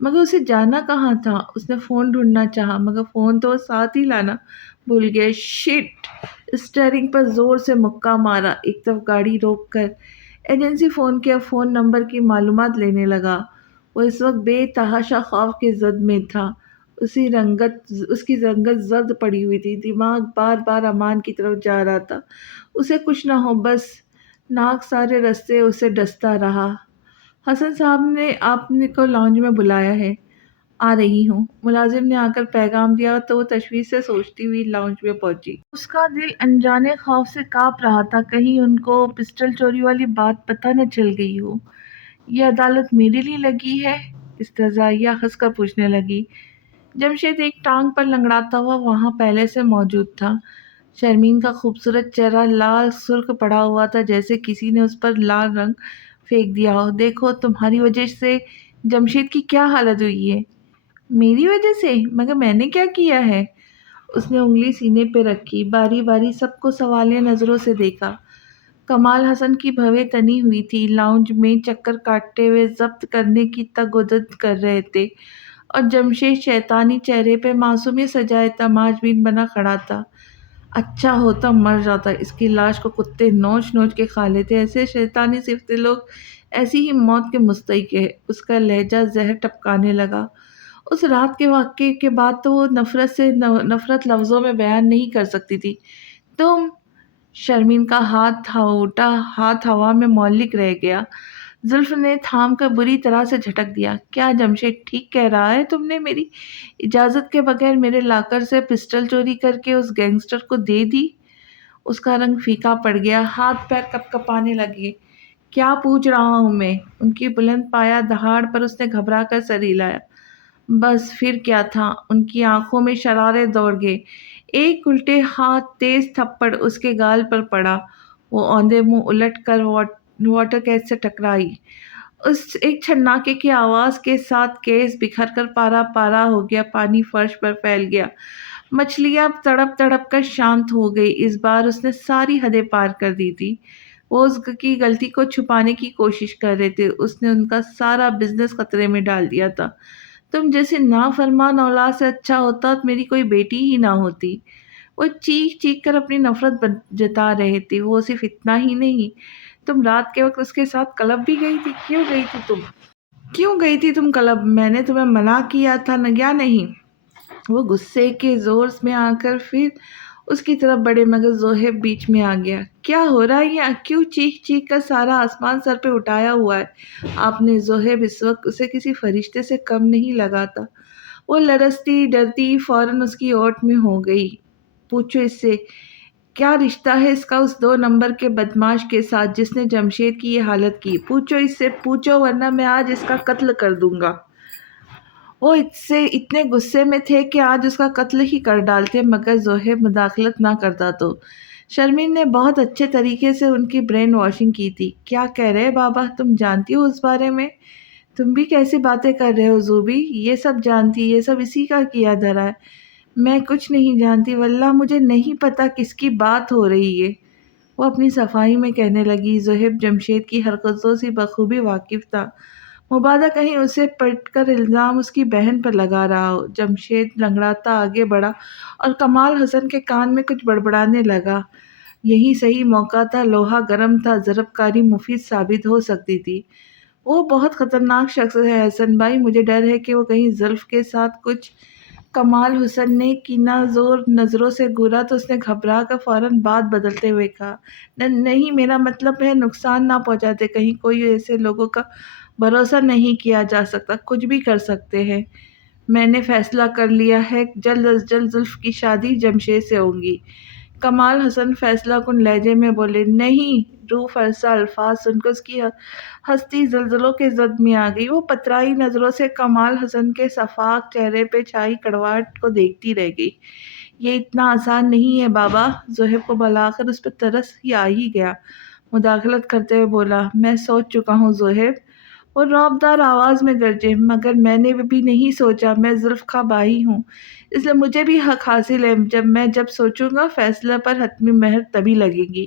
مگر اسے جانا کہاں تھا؟ اس نے فون ڈھونڈنا چاہا مگر فون تو وہ ساتھ ہی لانا بھول گیا۔ شٹ! اسٹیئرنگ پر زور سے مکہ مارا، ایک طرف گاڑی روک کر ایجنسی فون کیا، فون نمبر کی معلومات لینے لگا۔ وہ اس وقت بے تحاشا خوف کے زد میں تھا۔ اس کی رنگت زرد پڑی ہوئی تھی، دماغ بار بار امان کی طرف جا رہا تھا، اسے کچھ نہ ہو بس۔ ناک سارے رستے اسے ڈستا رہا۔ حسن صاحب نے آپ نے کو لاؤنج میں بلایا ہے۔ آ رہی ہوں۔ ملازم نے آ کر پیغام دیا تو وہ تشویش سے سوچتی ہوئی لاؤنج میں پہنچی۔ اس کا دل انجانے خوف سے کانپ رہا تھا، کہیں ان کو پسٹل چوری والی بات پتہ نہ چل گئی ہو۔ یہ عدالت میرے لیے لگی ہے؟ استہزائیہ ہنس کر پوچھنے لگی۔ جمشید ایک ٹانگ پر لنگڑاتا ہوا وہاں پہلے سے موجود تھا۔ شرمین کا خوبصورت چہرہ لال سرخ پڑا ہوا تھا، جیسے کسی نے اس پر لال رنگ پھینک دیا ہو۔ دیکھو تمہاری وجہ سے جمشید کی کیا حالت ہوئی ہے۔ میری وجہ سے؟ مگر میں نے کیا کیا ہے؟ اس نے انگلی سینے پہ رکھی، باری باری سب کو سوالیہ نظروں سے دیکھا۔ کمال حسن کی بھویں تنی ہوئی تھی، لاؤنج میں چکر کاٹتے ہوئے ضبط کرنے کی تگ و دد کر رہے تھے، اور جمشید شیطانی چہرے پہ معصومیت سجائے تماش بین بنا کھڑا تھا۔ اچھا ہوتا مر جاتا، اس کی لاش کو کتے نوچ نوچ کے کھا لیتے، ایسے شیطانی صفتے لوگ ایسی ہی موت کے مستحق ہے۔ اس کا لہجہ زہر ٹپکانے لگا۔ اس رات کے واقعے کے بعد تو وہ نفرت لفظوں میں بیان نہیں کر سکتی تھی۔ تم… شرمین کا ہاتھ ہوا میں معلق رہ گیا۔ زلف نے تھام کر بری طرح سے جھٹک دیا۔ کیا جمشید ٹھیک کہہ رہا ہے؟ تم نے میری اجازت کے بغیر میرے لاکر سے پسٹل چوری کر کے اس گینگسٹر کو دے دی؟ اس کا رنگ پھیکا پڑ گیا، ہاتھ پیر کپ کپانے لگے۔ کیا پوچھ رہا ہوں میں؟ ان کی بلند پایہ دہاڑ پر اس نے گھبرا کر سر ہلایا۔ بس پھر کیا تھا؟ ان کی آنکھوں میں شرارے دوڑ گئے۔ ایک الٹے ہاتھ تیز تھپڑ اس کے گال پر پڑا۔ وہ اوندے منہ الٹ کر واٹر کیس سے ٹکرائی۔ اس ایک چھناکے کی آواز کے ساتھ کیس بکھر کر پارا پارا ہو گیا، پانی فرش پر پھیل گیا۔ مچھلیاں تڑپ تڑپ کر شانت ہو گئی۔ اس بار اس نے ساری حدیں پار کر دی تھی۔ وہ اس کی غلطی کو چھپانے کی کوشش کر رہے تھے، اس نے ان کا سارا بزنس خطرے میں ڈال دیا تھا۔ تم جیسے نافرمان اولاد سے اچھا ہوتا میری کوئی بیٹی ہی نہ ہوتی۔ وہ چیخ چیخ کر اپنی نفرت جتا رہے تھے۔ وہ صرف اتنا ہی نہیں، تم رات کے وقت اس کے ساتھ کلب بھی گئی تھی۔ کیوں گئی تھی تم؟ کیوں گئی تھی تم کلب؟ میں نے تمہیں منع کیا تھا یا نہیں؟ وہ غصے کے زور میں آ کر پھر اس کی طرف بڑھے مگر زوہب بیچ میں آ گیا۔ کیا ہو رہا ہے یہاں؟ کیوں چیخ چیخ کر سارا آسمان سر پہ اٹھایا ہوا ہے آپ نے؟ زوہب اس وقت اسے کسی فرشتے سے کم نہیں لگا تھا۔ وہ لرزتی ڈرتی فوراً اس کی اوٹ میں ہو گئی۔ پوچھو اس سے، کیا رشتہ ہے اس کا اس 2 نمبر کے بدماش کے ساتھ جس نے جمشید کی یہ حالت کی؟ پوچھو اس سے، پوچھو، ورنہ میں آج اس کا قتل کر دوں گا۔ وہ اتنے غصے میں تھے کہ آج اس کا قتل ہی کر ڈالتے مگر زوہب مداخلت نہ کرتا تو۔ شرمین نے بہت اچھے طریقے سے ان کی برین واشنگ کی تھی۔ کیا کہہ رہے بابا؟ تم جانتی ہو اس بارے میں؟ تم بھی کیسی باتیں کر رہے ہو زوبی؟ یہ سب جانتی، یہ سب اسی کا کیا دھرا ہے۔ میں کچھ نہیں جانتی واللہ، مجھے نہیں پتا کس کی بات ہو رہی ہے۔ وہ اپنی صفائی میں کہنے لگی۔ زوہب جمشید کی حرکتوں سے بخوبی واقف تھا، مبادا کہیں اسے پلٹ کر الزام اس کی بہن پر لگا رہا ہو۔ جمشید لنگڑاتا آگے بڑھا اور کمال حسن کے کان میں کچھ بڑبڑانے لگا۔ یہی صحیح موقع تھا، لوہا گرم تھا، ضرب کاری مفید ثابت ہو سکتی تھی۔ وہ بہت خطرناک شخص ہے حسن بھائی، مجھے ڈر ہے کہ وہ کہیں زلف کے ساتھ کچھ… کمال حسن نے کینہ زور نظروں سے گھورا تو اس نے گھبرا کر فوراً بات بدلتے ہوئے کہا، نہیں، میرا مطلب ہے نقصان نہ پہنچاتے، کہیں کوئی ایسے لوگوں کا بھروسہ نہیں کیا جا سکتا، کچھ بھی کر سکتے ہیں۔ میں نے فیصلہ کر لیا ہے، جلد از جلد زلف کی شادی جمشید سے ہوگی۔ کمال حسن فیصلہ کن لہجے میں بولے۔ نہیں! روح فرسا الفاظ سن کر اس کی ہستی زلزلوں کے زد میں آ گئی۔ وہ پترائی نظروں سے کمال حسن کے صفاق چہرے پہ چھائی کڑواہٹ کو دیکھتی رہ گئی۔ یہ اتنا آسان نہیں ہے بابا۔ زوہب کو بلاخر اس پہ ترس ہی آ ہی گیا، مداخلت کرتے ہوئے بولا، میں سوچ چکا ہوں زوہب۔ وہ رعبدار آواز میں گرجے، مگر میں نے بھی نہیں سوچا، میں زلف کا بھائی ہوں، اس لیے مجھے بھی حق حاصل ہے، جب سوچوں گا فیصلے پر حتمی مہر تبھی لگے گی۔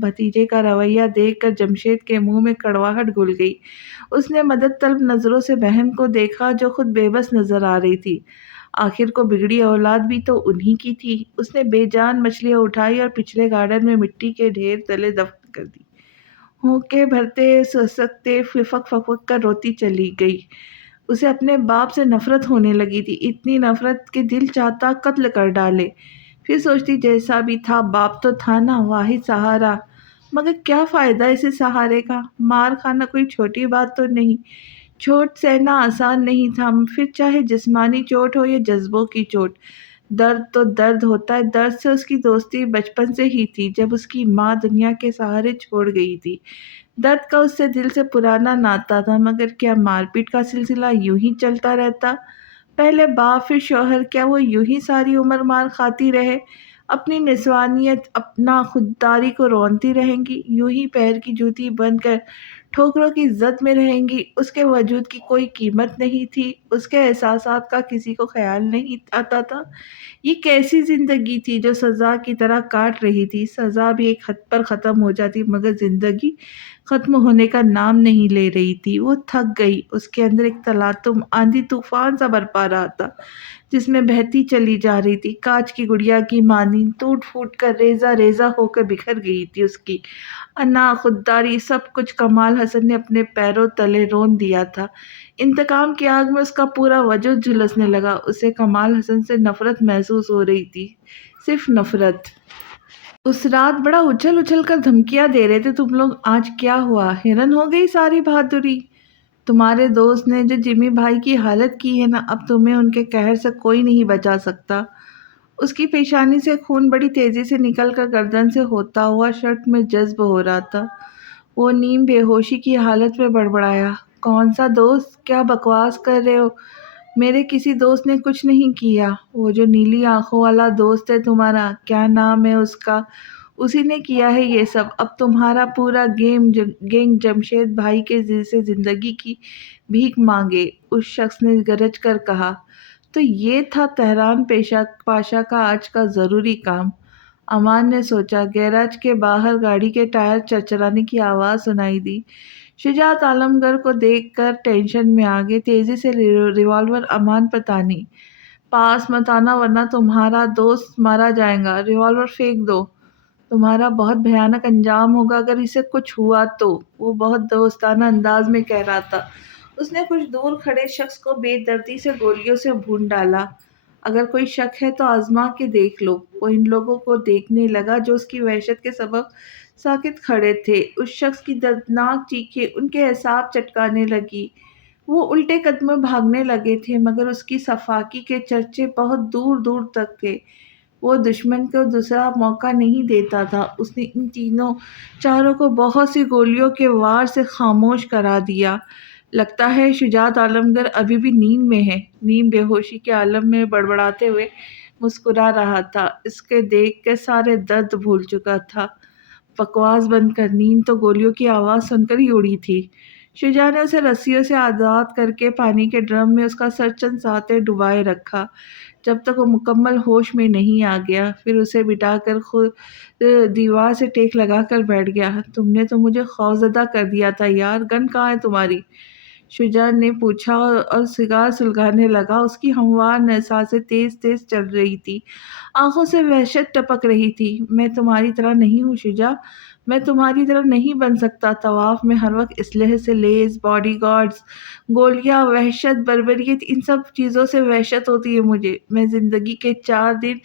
بھتیجے کا رویہ دیکھ کر جمشید کے منہ میں کڑواہٹ گھل گئی۔ اس نے مدد طلب نظروں سے بہن کو دیکھا جو خود بے بس نظر آ رہی تھی۔ آخر کو بگڑی اولاد بھی تو انہی کی تھی۔ اس نے بے جان مچھلیاں اٹھائی اور پچھلے گارڈن میں مٹی کے ڈھیر تلے دفن کر دی۔ ہونکے بھرتے سسکتے ففک ففک کر روتی چلی گئی۔ اسے اپنے باپ سے نفرت ہونے لگی تھی، اتنی نفرت کہ دل چاہتا قتل کر ڈالے۔ پھر سوچتی جیسا بھی تھا باپ تو تھا نا، واحد سہارا، مگر کیا فائدہ اسے سہارے کا؟ مار کھانا کوئی چھوٹی بات تو نہیں، چوٹ سہنا آسان نہیں تھا، پھر چاہے جسمانی چوٹ ہو یا جذبوں کی چوٹ۔ درد تو درد ہوتا ہے، درد سے اس کی دوستی بچپن سے ہی تھی جب اس کی ماں دنیا کے سہارے چھوڑ گئی تھی۔ درد کا اس سے دل سے پرانا ناتا تھا، مگر کیا مار پیٹ کا سلسلہ یوں ہی چلتا رہتا؟ پہلے باپ پھر شوہر، کیا وہ یوں ہی ساری عمر مار کھاتی رہے؟ اپنی نسوانیت، اپنا خودداری کو رونتی رہیں گی؟ یوں ہی پیر کی جوتی بن کر ٹھوکروں کی زد میں رہیں گی؟ اس کے وجود کی کوئی قیمت نہیں تھی، اس کے احساسات کا کسی کو خیال نہیں آتا تھا۔ یہ کیسی زندگی تھی جو سزا کی طرح کاٹ رہی تھی؟ سزا بھی ایک حد پر ختم ہو جاتی، مگر زندگی ختم ہونے کا نام نہیں لے رہی تھی۔ وہ تھک گئی، اس کے اندر ایک تلاطم آندھی طوفان سا برپا رہا تھا جس میں بہتی چلی جا رہی تھی۔ کانچ کی گڑیا کی مانند ٹوٹ پھوٹ کر ریزہ ریزہ ہو کر بکھر گئی تھی اس کی انا، خودداری، سب کچھ۔ کمال حسن نے اپنے پیروں تلے رون دیا تھا۔ انتقام کی آگ میں اس کا پورا وجود جھلسنے لگا۔ اسے کمال حسن سے نفرت محسوس ہو رہی تھی، صرف نفرت۔ اس رات بڑا اچھل اچھل کر دھمکیاں دے رہے تھے تم لوگ، آج کیا ہوا؟ ہرن ہو گئی ساری بہادری؟ تمہارے دوست نے جو جمی بھائی کی حالت کی ہے نا، اب تمہیں ان کے قہر سے کوئی نہیں بچا سکتا۔ اس کی پیشانی سے خون بڑی تیزی سے نکل کر گردن سے ہوتا ہوا شرٹ میں جذب ہو رہا تھا۔ وہ نیم بے ہوشی کی حالت میں بڑبڑایا، کون سا دوست؟ کیا بکواس کر رہے ہو؟ میرے کسی دوست نے کچھ نہیں کیا۔ وہ جو نیلی آنکھوں والا دوست ہے تمہارا، کیا نام ہے اس کا، اسی نے کیا ہے یہ سب۔ اب تمہارا پورا گینگ جمشید بھائی کے سے زندگی کی بھیک مانگے۔ اس شخص نے گرج کر کہا۔ تو یہ تھا تہران پاشا کا آج کا ضروری کام؟ امان نے سوچا۔ گیراج کے باہر گاڑی کے ٹائر چرچرانے کی آواز سنائی دی۔ شجاعت عالمگیر کو دیکھ کر ٹینشن میں آگے تیزی سے ریوالور امان پر تانی۔ پاس مت آنا ورنہ تمہارا دوست مارا جائے گا، ریوالور پھینک دو، تمہارا بہت بھیانک انجام ہوگا اگر اسے کچھ ہوا تو۔ وہ بہت دوستانہ انداز میں کہہ رہا تھا۔ اس نے کچھ دور کھڑے شخص کو بے دردی سے گولیوں سے بھون ڈالا۔ اگر کوئی شک ہے تو آزما کے دیکھ لو۔ وہ ان لوگوں کو دیکھنے لگا جو اس کی وحشت کے سبب ساکت کھڑے تھے۔ اس شخص کی دردناک چیخیں ان کے اعصاب چٹکانے لگی۔ وہ الٹے قدموں بھاگنے لگے تھے، مگر اس کی صفاکی کے چرچے بہت دور دور تک تھے۔ وہ دشمن کو دوسرا موقع نہیں دیتا تھا۔ اس نے ان چاروں کو بہت سی گولیوں کے وار سے خاموش کرا دیا۔ لگتا ہے شجاعت عالمگیر ابھی بھی نیند میں ہے، نیم بے ہوشی کے عالم میں بڑبڑاتے ہوئے مسکرا رہا تھا۔ اس کے دیکھ کے سارے درد بھول چکا تھا۔ بکواس بند کر، نیند تو گولیوں کی آواز سن کر ہی اڑی تھی۔ شجاع نے اسے رسیوں سے آزاد کر کے پانی کے ڈرم میں اس کا سر چند سانتیں ڈبائے رکھا جب تک وہ مکمل ہوش میں نہیں آ گیا، پھر اسے بٹھا کر خود دیوار سے ٹیک لگا کر بیٹھ گیا۔ تم نے تو مجھے خوفزدہ کر دیا تھا یار، گن کہاں ہے تمہاری؟ شجاع نے پوچھا اور سگار سلگانے لگا۔ اس کی ہموار نساسیں تیز تیز چل رہی تھی، آنکھوں سے وحشت ٹپک رہی تھی۔ میں تمہاری طرح نہیں ہوں شجاع، میں تمہاری طرح نہیں بن سکتا۔ طواف میں ہر وقت اسلحے سے لیس باڈی گارڈز، گولیاں، وحشت، بربریت، ان سب چیزوں سے وحشت ہوتی ہے مجھے۔ میں زندگی کے 4 دن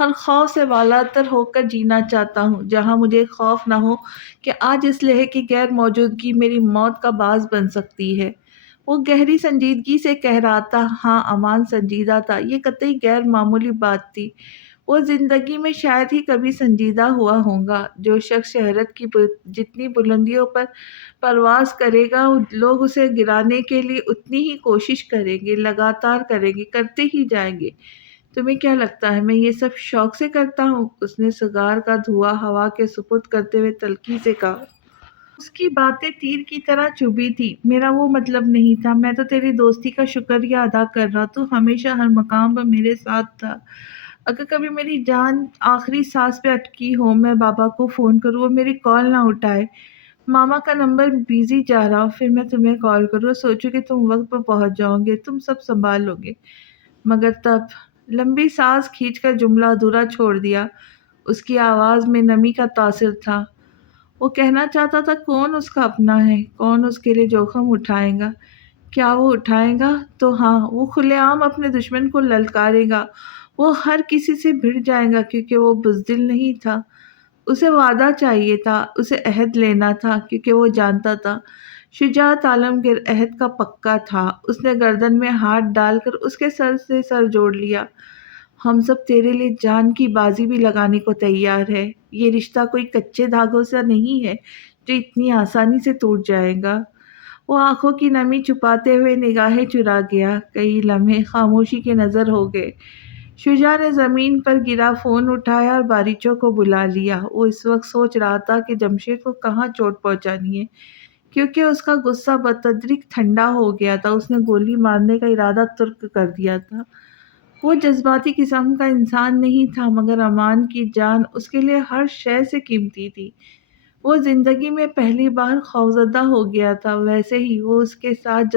ہر خوف سے بالاتر ہو کر جینا چاہتا ہوں، جہاں مجھے خوف نہ ہو کہ آج اسلحے کی غیر موجودگی میری موت کا باعث بن سکتی ہے۔ وہ گہری سنجیدگی سے کہہ رہا تھا۔ ہاں، امان سنجیدہ تھا، یہ قطعی غیر معمولی بات تھی۔ وہ زندگی میں شاید ہی کبھی سنجیدہ ہوا ہوگا۔ جو شخص شہرت کی جتنی بلندیوں پر پرواز کرے گا، لوگ اسے گرانے کے لیے اتنی ہی کوشش کریں گے، لگاتار کریں گے، کرتے ہی جائیں گے۔ تمہیں کیا لگتا ہے میں یہ سب شوق سے کرتا ہوں؟ اس نے سگار کا دھواں ہوا کے سپرد کرتے ہوئے تلخی سے کہا۔ اس کی باتیں تیر کی طرح چبھی تھی۔ میرا وہ مطلب نہیں تھا، میں تو تیری دوستی کا شکریہ ادا کر رہا، تو ہمیشہ ہر مقام پر میرے ساتھ تھا، اگر کبھی میری جان آخری سانس پہ اٹکی ہو، میں بابا کو فون کروں، وہ میری کال نہ اٹھائے، ماما کا نمبر بیزی جا رہا ہو، پھر میں تمہیں کال کروں، سوچو کہ تم وقت پہ پہنچ جاؤ گے، تم سب سنبھال لو گے۔ مگر تب لمبی سانس کھینچ کر جملہ ادھورا چھوڑ دیا۔ اس کی آواز میں نمی کا تاثر تھا۔ وہ کہنا چاہتا تھا کون اس کا اپنا ہے، کون اس کے لیے جوخم اٹھائے گا۔ کیا وہ اٹھائے گا؟ تو ہاں، وہ کھلے عام اپنے دشمن کو للکارے گا، وہ ہر کسی سے بھڑ جائے گا، کیونکہ وہ بزدل نہیں تھا۔ اسے وعدہ چاہیے تھا، اسے عہد لینا تھا، کیونکہ وہ جانتا تھا شجاعت عالمگیر عہد کا پکا تھا۔ اس نے گردن میں ہاتھ ڈال کر اس کے سر سے سر جوڑ لیا۔ ہم سب تیرے لیے جان کی بازی بھی لگانے کو تیار ہے۔ یہ رشتہ کوئی کچے دھاگوں سے نہیں ہے جو اتنی آسانی سے ٹوٹ جائے گا۔ وہ آنکھوں کی نمی چھپاتے ہوئے نگاہیں چرا گیا۔ کئی لمحے خاموشی کے نظر ہو گئے۔ شجاع نے زمین پر گرا فون اٹھایا اور باریچوں کو بلا لیا۔ وہ اس وقت سوچ رہا تھا کہ جمشید کو کہاں چوٹ پہنچانی ہے، کیونکہ اس کا غصہ بتدریج ٹھنڈا ہو گیا تھا۔ اس نے گولی مارنے کا ارادہ ترک کر دیا تھا۔ وہ جذباتی قسم کا انسان نہیں تھا، مگر امان کی جان اس کے لیے ہر شے سے قیمتی تھی۔ وہ زندگی میں پہلی بار خوفزدہ ہو گیا تھا، ویسے ہی وہ اس کے ساتھ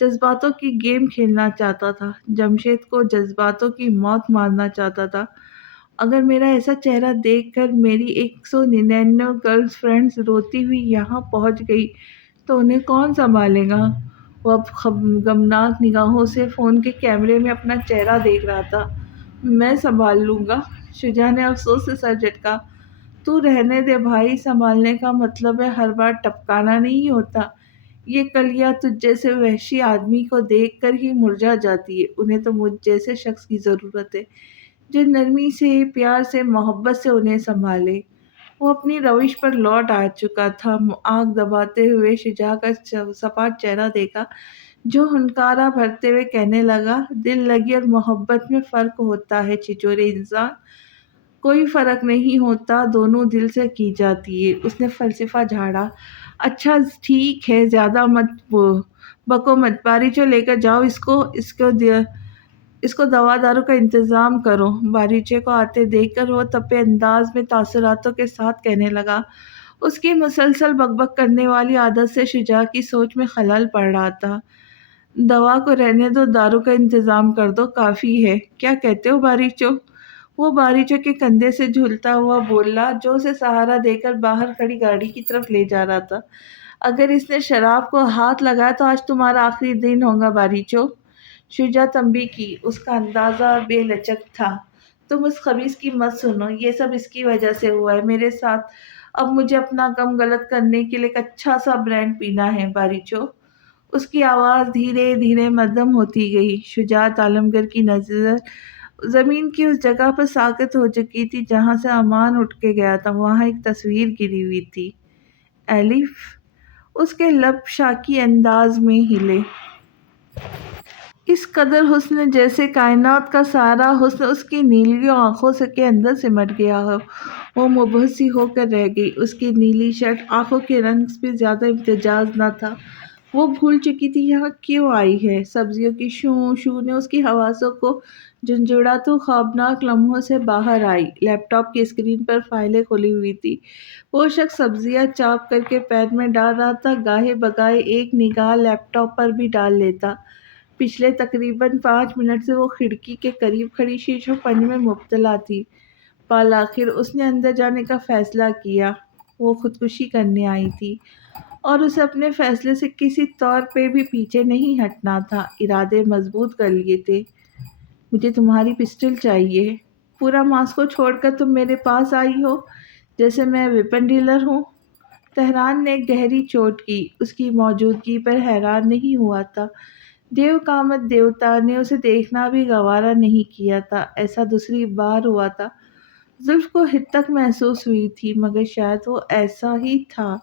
جذباتوں کی گیم کھیلنا چاہتا تھا، جمشید کو جذباتوں کی موت مارنا چاہتا تھا۔ اگر میرا ایسا چہرہ دیکھ کر میری 199 گرل فرینڈز روتی ہوئی یہاں پہنچ گئی تو انہیں کون سنبھالے گا؟ وہ اب غمناک نگاہوں سے فون کے کیمرے میں اپنا چہرہ دیکھ رہا تھا۔ میں سنبھال لوں گا، شجاع نے افسوس سے سر جھٹکا۔ تو رہنے دے بھائی، سنبھالنے کا مطلب ہے ہر بار ٹپکانا نہیں ہوتا۔ یہ کلیاں تجھ جیسے وحشی آدمی کو دیکھ کر ہی مرجھا جاتی ہے، انہیں تو مجھ جیسے شخص کی ضرورت ہے جو نرمی سے، پیار سے، محبت سے انہیں سنبھالے۔ وہ اپنی روش پر لوٹ آ چکا تھا۔ آنکھ دباتے ہوئے شجاع کا سپاٹ چہرہ دیکھا جو ہنکارا بھرتے ہوئے کہنے لگا، دل لگی اور محبت میں فرق ہوتا ہے چھچورے انسان، کوئی فرق نہیں ہوتا، دونوں دل سے کی جاتی ہے۔ اس نے فلسفہ جھاڑا۔ اچھا ٹھیک ہے، زیادہ مت بکو مت، باریچو لے کر جاؤ اس کو دوا دارو کا انتظام کرو۔ باریچے کو آتے دیکھ کر وہ تپے انداز میں تاثراتوں کے ساتھ کہنے لگا۔ اس کی مسلسل بک بک کرنے والی عادت سے شجاع کی سوچ میں خلل پڑ رہا تھا۔ دوا کو رہنے دو، دارو کا انتظام کر دو، کافی ہے۔ کیا کہتے ہو باریچو؟ وہ باریچو کے کندھے سے جھولتا ہوا بولا، جو اسے سہارا دے کر باہر کھڑی گاڑی کی طرف لے جا رہا تھا۔ اگر اس نے شراب کو ہاتھ لگایا تو آج تمہارا آخری دن ہوگا باریچو۔ شجاع تنبیہ کی۔ اس کا اندازہ بے لچک تھا۔ تم اس خبیث کی مت سنو، یہ سب اس کی وجہ سے ہوا ہے میرے ساتھ۔ اب مجھے اپنا غم غلط کرنے کے لیے ایک اچھا سا برانڈ پینا ہے باریچو۔ اس کی آواز دھیرے دھیرے مدھم ہوتی گئی۔ شجاعت عالمگیر کی نظر زمین کی اس جگہ پر ساکت ہو چکی تھی جہاں سے امان اٹھ کے گیا تھا۔ وہاں ایک تصویر گری ہوئی تھی۔ ایلف۔ اس کے لب شاکی انداز میں ہلے۔ اس قدر حسن جیسے کائنات کا سارا حسن اس کی نیلیوں آنکھوں کے اندر سمٹ گیا ہو۔ وہ مبہم سی ہو کر رہ گئی۔ اس کی نیلی شرٹ آنکھوں کے رنگ سے زیادہ امتزاج نہ تھا۔ وہ بھول چکی تھی یہاں کیوں آئی ہے۔ سبزیوں کی شوں شوں نے اس کی حواسوں کو جھنجھوڑا تو خوابناک لمحوں سے باہر آئی۔ لیپ ٹاپ کی اسکرین پر فائلیں کھلی ہوئی تھی۔ وہ شخص سبزیاں چاپ کر کے پین میں ڈال رہا تھا، گاہے بگاہے ایک نگاہ لیپ ٹاپ پر بھی ڈال لیتا۔ پچھلے تقریباً 5 منٹ سے وہ کھڑکی کے قریب کھڑی شیشوں پنی میں مبتلا تھی۔ بالآخر اس نے اندر جانے کا فیصلہ کیا۔ وہ خودکشی کرنے آئی تھی اور اسے اپنے فیصلے سے کسی طور پہ بھی پیچھے نہیں ہٹنا تھا۔ ارادے مضبوط کر لیے تھے۔ مجھے تمہاری پسٹل چاہیے۔ پورا ماسکو چھوڑ کر تم میرے پاس آئی ہو جیسے میں ویپن ڈیلر ہوں۔ تہران نے ایک گہری چوٹ کی۔ اس کی موجودگی پر حیران نہیں ہوا تھا۔ دیو کامت دیوتا نے اسے دیکھنا بھی گوارا نہیں کیا تھا۔ ایسا دوسری بار ہوا تھا۔ زلف کو حدت محسوس ہوئی تھی، مگر شاید وہ ایسا ہی تھا۔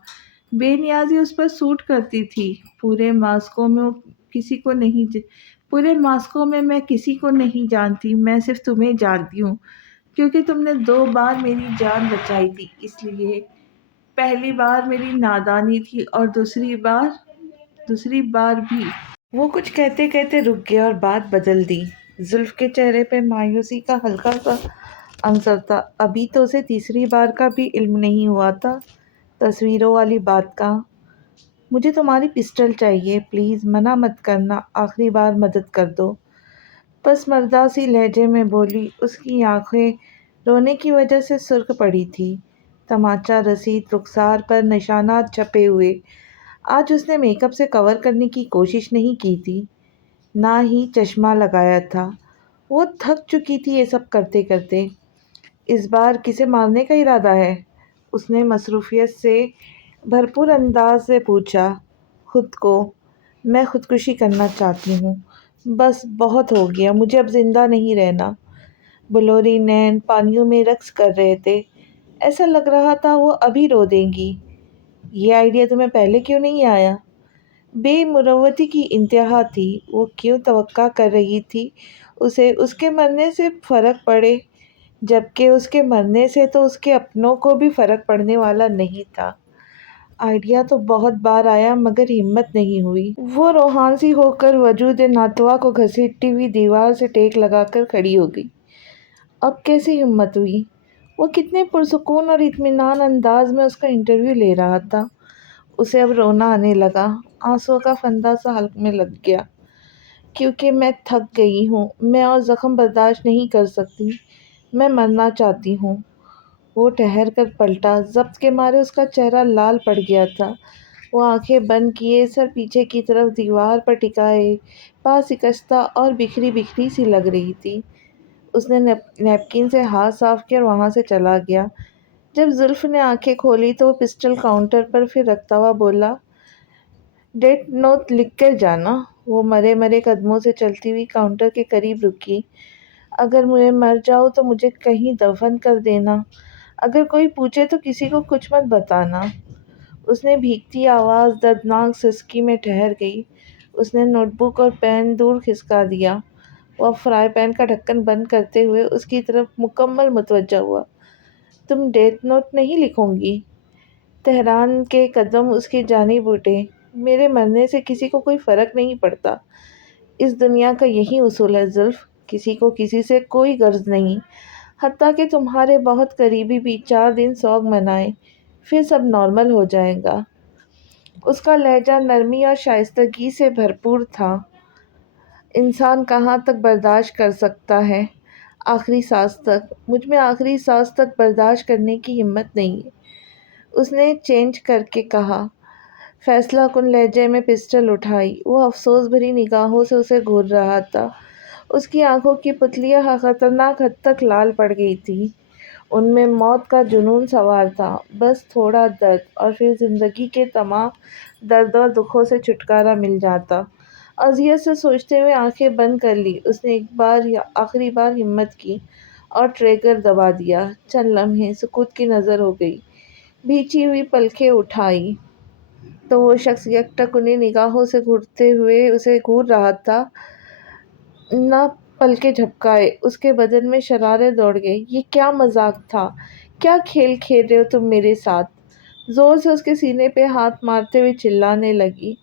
بے نیازی اس پر سوٹ کرتی تھی۔ پورے ماسکو میں میں کسی کو نہیں جانتی، میں صرف تمہیں جانتی ہوں، کیونکہ تم نے 2 بار میری جان بچائی تھی، اس لیے۔ پہلی بار میری نادانی تھی اور دوسری بار بھی۔ وہ کچھ کہتے کہتے رک گیا اور بات بدل دی۔ زلف کے چہرے پہ مایوسی کا ہلکا سا عنصر تھا۔ ابھی تو اسے تیسری بار کا بھی علم نہیں ہوا تھا تصویروں والی بات کا۔ مجھے تمہاری پسٹل چاہیے، پلیز منع مت کرنا، آخری بار مدد کر دو، پس مردہ سی لہجے میں بولی۔ اس کی آنکھیں رونے کی وجہ سے سرخ پڑی تھی، تمانچہ رسید رخسار پر نشانات چھپے ہوئے۔ آج اس نے میک اپ سے کور کرنے کی کوشش نہیں کی تھی، نہ ہی چشمہ لگایا تھا۔ وہ تھک چکی تھی یہ سب کرتے کرتے۔ اس بار کسے مارنے کا ارادہ ہے؟ اس نے مصروفیت سے بھرپور انداز سے پوچھا۔ خود کو، میں خودکشی کرنا چاہتی ہوں، بس بہت ہو گیا، مجھے اب زندہ نہیں رہنا۔ بلوری نین پانیوں میں رقص کر رہے تھے، ایسا لگ رہا تھا وہ ابھی رو دیں گی۔ یہ آئیڈیا تمہیں پہلے کیوں نہیں آیا؟ بے مروتی کی انتہا تھی۔ وہ کیوں توقع کر رہی تھی اسے اس کے مرنے سے فرق پڑے، جبکہ اس کے مرنے سے تو اس کے اپنوں کو بھی فرق پڑنے والا نہیں تھا۔ آئیڈیا تو بہت بار آیا مگر ہمت نہیں ہوئی۔ وہ روحان سی ہو کر وجود ناتواں کو گھسیٹتی ہوئی دیوار سے ٹیک لگا کر کھڑی ہو گئی۔ اب کیسے ہمت ہوئی؟ وہ کتنے پرسکون اور اطمینان انداز میں اس کا انٹرویو لے رہا تھا۔ اسے اب رونا آنے لگا، آنسوؤں کا فندا سا حلق میں لگ گیا۔ کیونکہ میں تھک گئی ہوں، میں اور زخم برداشت نہیں کر سکتی، میں مرنا چاہتی ہوں۔ وہ ٹھہر کر پلٹا، ضبط کے مارے اس کا چہرہ لال پڑ گیا تھا۔ وہ آنکھیں بند کیے سر پیچھے کی طرف دیوار پر ٹکائے پاس شکستہ اور بکھری بکھری سی لگ رہی تھی۔ اس نے نیپکن سے ہاتھ صاف کیا اور وہاں سے چلا گیا۔ جب زلف نے آنکھیں کھولی تو وہ پسٹل کاؤنٹر پر پھر رکھتا ہوا بولا، ڈیتھ نوٹ لکھ کر جانا۔ وہ مرے مرے قدموں سے چلتی ہوئی کاؤنٹر کے قریب رکی۔ اگر میں مر جاؤں تو مجھے کہیں دفن کر دینا، اگر کوئی پوچھے تو کسی کو کچھ مت بتانا۔ اس نے بھیگتی آواز دردناک سسکی میں ٹھہر گئی۔ اس نے نوٹ بک اور پین دور کھسکا دیا۔ وہ فرائی پین کا ڈھکن بند کرتے ہوئے اس کی طرف مکمل متوجہ ہوا۔ تم ڈیتھ نوٹ نہیں لکھو گی؟ تحران کے قدم اس کی جانب اٹھے۔ میرے مرنے سے کسی کو کوئی فرق نہیں پڑتا، اس دنیا کا یہی اصول ہے زلف، کسی کو کسی سے کوئی غرض نہیں، حتیٰ کہ تمہارے بہت قریبی بھی 4 دن سوگ منائیں، پھر سب نارمل ہو جائے گا۔ اس کا لہجہ نرمی اور شائستگی سے بھرپور تھا۔ انسان کہاں تک برداشت کر سکتا ہے؟ آخری سانس تک۔ مجھ میں آخری سانس تک برداشت کرنے کی ہمت نہیں ہے، اس نے چینج کر کے کہا۔ فیصلہ کن لہجے میں پسٹل اٹھائی۔ وہ افسوس بھری نگاہوں سے اسے گھور رہا تھا۔ اس کی آنکھوں کی پتلیاں خطرناک حد تک لال پڑ گئی تھیں، ان میں موت کا جنون سوار تھا۔ بس تھوڑا درد اور پھر زندگی کے تمام درد اور دکھوں سے چھٹکارا مل جاتا۔ اذیت سے سوچتے ہوئے آنکھیں بند کر لی اس نے، آخری بار ہمت کی اور ٹریگر دبا دیا۔ چند لمحے سکوت کی نظر ہو گئی، بھیجی ہوئی پلکیں اٹھائی تو وہ شخص یکٹکنی نگاہوں سے گھورتے ہوئے اسے گھور رہا تھا۔ نہ پلکیں جھپکائے، اس کے بدن میں شرارے دوڑ گئے۔ یہ کیا مذاق تھا؟ کیا کھیل کھیل رہے ہو تم میرے ساتھ؟ زور سے اس کے سینے پہ ہاتھ مارتے ہوئے چلانے لگی۔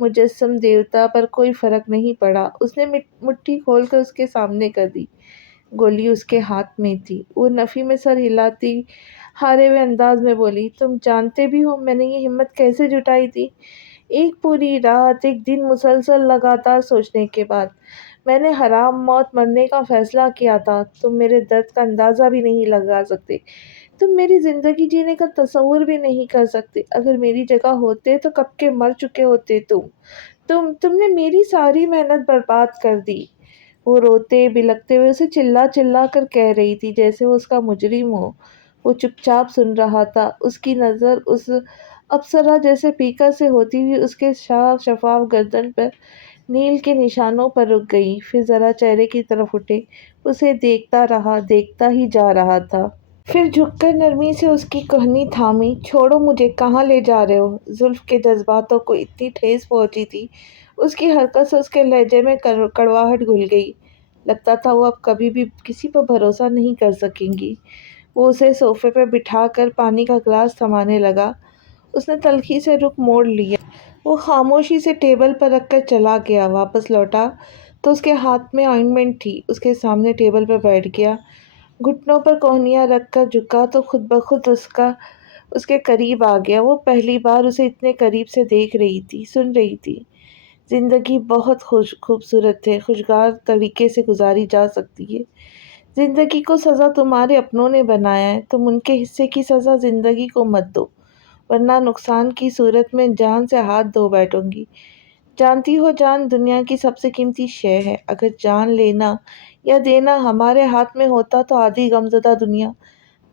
مجسم دیوتا پر کوئی فرق نہیں پڑا۔ اس نے مٹھی کھول کر اس کے سامنے کر دی۔ گولی اس کے ہاتھ میں تھی۔ وہ نفی میں سر ہلاتی ہارے ہوئے انداز میں بولی، تم جانتے بھی ہو میں نے یہ ہمت کیسے جٹائی تھی؟ ایک پوری رات، ایک دن مسلسل لگاتار سوچنے کے بعد میں نے حرام موت مرنے کا فیصلہ کیا تھا۔ تم میرے درد کا اندازہ بھی نہیں لگا سکتے، تم میری زندگی جینے کا تصور بھی نہیں کر سکتے۔ اگر میری جگہ ہوتے تو کب کے مر چکے ہوتے تم نے میری ساری محنت برباد کر دی۔ وہ روتے بلکتے ہوئے اسے چلا چلا کر کہہ رہی تھی جیسے وہ اس کا مجرم ہو۔ وہ چپ چاپ سن رہا تھا۔ اس کی نظر اس اپسرا جیسے پیکر سے ہوتی ہوئی اس کے صاف شفاف گردن پر نیل کے نشانوں پر رک گئی، پھر ذرا چہرے کی طرف اٹھے، اسے دیکھتا رہا، دیکھتا ہی جا رہا تھا۔ پھر جھک کر نرمی سے اس کی کہنی تھامی، چھوڑو مجھے، کہاں لے جا رہے ہو؟ زلف کے جذباتوں کو اتنی ٹھیس پہنچی تھی، اس کی حرکت سے اس کے لہجے میں کڑواہٹ گھل گئی۔ لگتا تھا وہ اب کبھی بھی کسی پر بھروسہ نہیں کر سکیں گی۔ وہ اسے صوفے پہ بٹھا کر پانی کا گلاس تھمانے لگا۔ اس نے تلخی سے رخ موڑ لیا۔ وہ خاموشی سے ٹیبل پر رکھ کر چلا گیا، واپس لوٹا تو اس کے ہاتھ میں آئنٹمنٹ تھی۔ اس کے سامنے ٹیبل پر بیٹھ گیا، گھٹنوں پر کوہنیاں رکھ کر جھکا تو خود بخود اس کے قریب آ گیا۔ وہ پہلی بار اسے اتنے قریب سے دیکھ رہی تھی، سن رہی تھی۔ زندگی بہت خوبصورت ہے، خوشگوار طریقے سے گزاری جا سکتی ہے۔ زندگی کو سزا تمہارے اپنوں نے بنایا ہے، تم ان کے حصے کی سزا زندگی کو مت دو، ورنہ نقصان کی صورت میں جان سے ہاتھ دھو بیٹھوں گی۔ جانتی ہو جان دنیا کی سب سے قیمتی شے ہے۔ اگر جان لینا یا دینا ہمارے ہاتھ میں ہوتا تو آدھی غمزدہ دنیا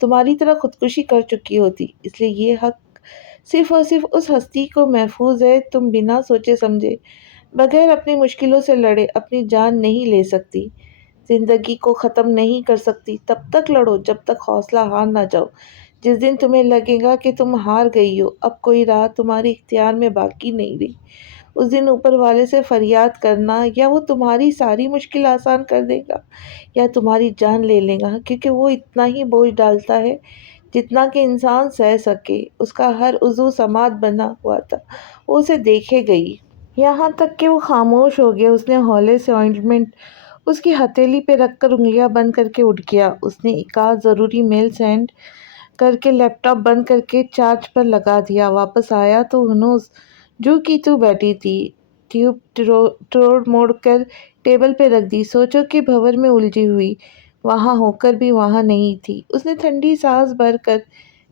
تمہاری طرح خودکشی کر چکی ہوتی۔ اس لیے یہ حق صرف اور صرف اس ہستی کو محفوظ ہے۔ تم بنا سوچے سمجھے بغیر اپنی مشکلوں سے لڑے اپنی جان نہیں لے سکتی، زندگی کو ختم نہیں کر سکتی۔ تب تک لڑو جب تک حوصلہ ہار نہ جاؤ۔ جس دن تمہیں لگے گا کہ تم ہار گئی ہو، اب کوئی راہ تمہارے اختیار میں باقی نہیں رہی، اس دن اوپر والے سے فریاد کرنا، یا وہ تمہاری ساری مشکل آسان کر دے گا یا تمہاری جان لے لے گا، کیونکہ وہ اتنا ہی بوجھ ڈالتا ہے جتنا کہ انسان سہ سکے۔ اس کا ہر عضو سماعت بنا ہوا تھا، وہ اسے دیکھے گئی یہاں تک کہ وہ خاموش ہو گیا۔ اس نے ہولے سے آئنٹمنٹ اس کی ہتھیلی پہ رکھ کر انگلیاں بند کر کے اٹھ گیا۔ اس نے ایک آدھ ضروری میل سینڈ کر کے لیپ ٹاپ بند کر کے چارج پر لگا دیا۔ واپس آیا تو ہنوز جو کی تو بیٹھی تھی، ٹیوب توڑ موڑ کر ٹیبل پہ رکھ دی، سوچوں کے بھنور میں الجھی ہوئی، وہاں ہو کر بھی وہاں نہیں تھی۔ اس نے ٹھنڈی سانس بھر کر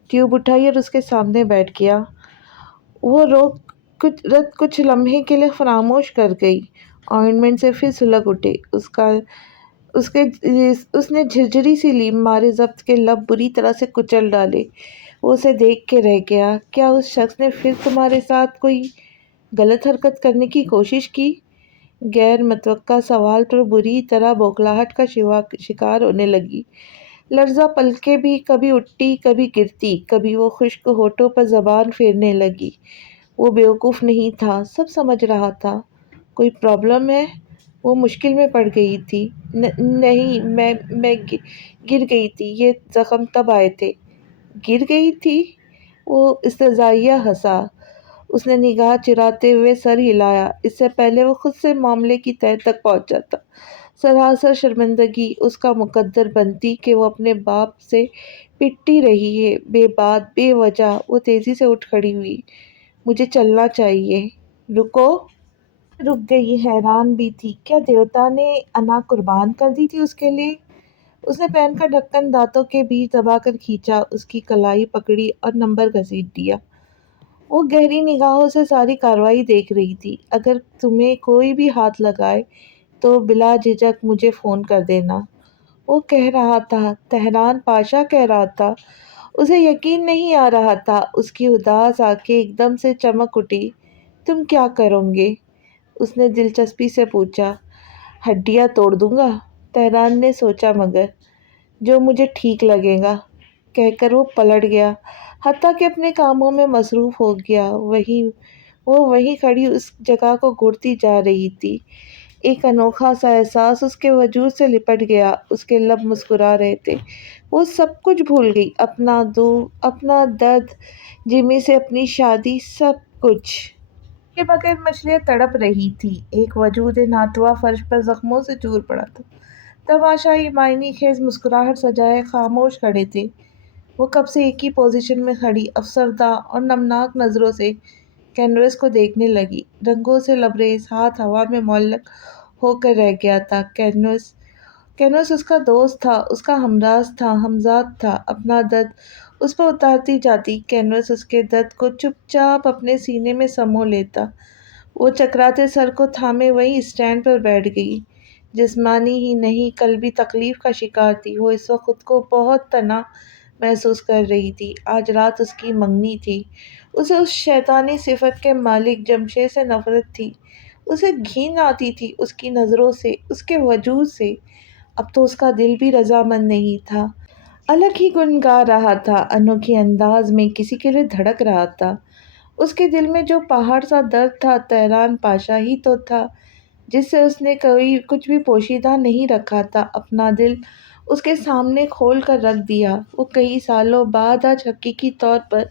ٹیوب اٹھائی اور اس کے سامنے بیٹھ گیا۔ وہ رت کچھ لمحے کے لیے فراموش کر گئی۔ آئنٹمنٹ سے پھر سلگ اٹھے۔ اس نے جھرجھری سی لیم مارے ضبط کے لب بری طرح سے کچل ڈالے۔ وہ اسے دیکھ کے رہ گیا۔ کیا اس شخص نے پھر تمہارے ساتھ کوئی غلط حرکت کرنے کی کوشش کی؟ غیر متوقع سوال پر بری طرح بوکھلاہٹ کا شکار ہونے لگی۔ لرزاں پلکیں بھی کبھی اٹھتی کبھی گرتی، کبھی وہ خشک ہونٹوں پر زبان پھیرنے لگی۔ وہ بیوقوف نہیں تھا، سب سمجھ رہا تھا۔ کوئی پرابلم ہے؟ وہ مشکل میں پڑ گئی تھی۔ نہیں، میں گر گئی تھی، یہ زخم تب آئے تھے۔ گر گئی تھی؟ وہ استہزائیہ ہنسا۔ اس نے نگاہ چراتے ہوئے سر ہلایا۔ اس سے پہلے وہ خود سے معاملے کی تہہ تک پہنچ جاتا۔ سراسر شرمندگی اس کا مقدر بنتی کہ وہ اپنے باپ سے پٹتی رہی ہے، بے بات بے وجہ۔ وہ تیزی سے اٹھ کھڑی ہوئی۔ مجھے چلنا چاہیے۔ رکو۔ رک گئی، حیران بھی تھی۔ کیا دیوتا نے انا قربان کر دی تھی اس کے لیے؟ اس نے پین کا ڈھکن دانتوں کے بیچ دبا کر کھینچا، اس کی کلائی پکڑی اور نمبر گھسیٹ دیا۔ وہ گہری نگاہوں سے ساری کارروائی دیکھ رہی تھی۔ اگر تمہیں کوئی بھی ہاتھ لگائے تو بلا جھجک مجھے فون کر دینا۔ وہ کہہ رہا تھا، تہران پاشا کہہ رہا تھا۔ اسے یقین نہیں آ رہا تھا۔ اس کی اداس آنکھیں ایک دم سے چمک اٹھی۔ تم کیا کرو گے؟ اس نے دلچسپی سے پوچھا۔ ہڈیاں توڑ دوں گا، تہران نے سوچا، مگر جو مجھے ٹھیک لگے گا، کہہ کر وہ پلٹ گیا، حتیٰ کہ اپنے کاموں میں مصروف ہو گیا۔ وہ وہیں کھڑی اس جگہ کو گھڑتی جا رہی تھی۔ ایک انوکھا سا احساس اس کے وجود سے لپٹ گیا۔ اس کے لب مسکرا رہے تھے۔ وہ سب کچھ بھول گئی، اپنا درد، جمی سے اپنی شادی، سب کچھ کے بغیر مچھلیاں تڑپ رہی تھی۔ ایک وجود ناتواں فرش پر زخموں سے چور پڑا تھا۔ تماشائی معنی خیز مسکراہٹ سجائے خاموش کھڑے تھے۔ وہ کب سے ایک ہی پوزیشن میں کھڑی افسردہ اور نمناک نظروں سے کینوس کو دیکھنے لگی۔ رنگوں سے لبریز ہاتھ ہوا میں معلق ہو کر رہ گیا تھا۔ کینوس اس کا دوست تھا، اس کا ہمراز تھا، ہمذات تھا۔ اپنا درد اس پر اتارتی جاتی، کینوس اس کے درد کو چپ چاپ اپنے سینے میں سمو لیتا۔ وہ چکراتے سر کو تھامے وہیں اسٹینڈ پر بیٹھ گئی۔ جسمانی ہی نہیں قلبی تکلیف کا شکار تھی۔ وہ اس وقت خود کو بہت تنہا محسوس کر رہی تھی۔ آج رات اس کی منگنی تھی۔ اسے اس شیطانی صفت کے مالک جمشید سے نفرت تھی۔ اسے گھن آتی تھی اس کی نظروں سے، اس کے وجود سے۔ اب تو اس کا دل بھی رضامند نہیں تھا، الگ ہی گنگا رہا تھا، انوکھے انداز میں کسی کے لیے دھڑک رہا تھا۔ اس کے دل میں جو پہاڑ سا درد تھا، تہران پاشا ہی تو تھا، جس سے اس نے کچھ بھی پوشیدہ نہیں رکھا تھا، اپنا دل اس کے سامنے کھول کر رکھ دیا۔ وہ کئی سالوں بعد آج حقیقی طور پر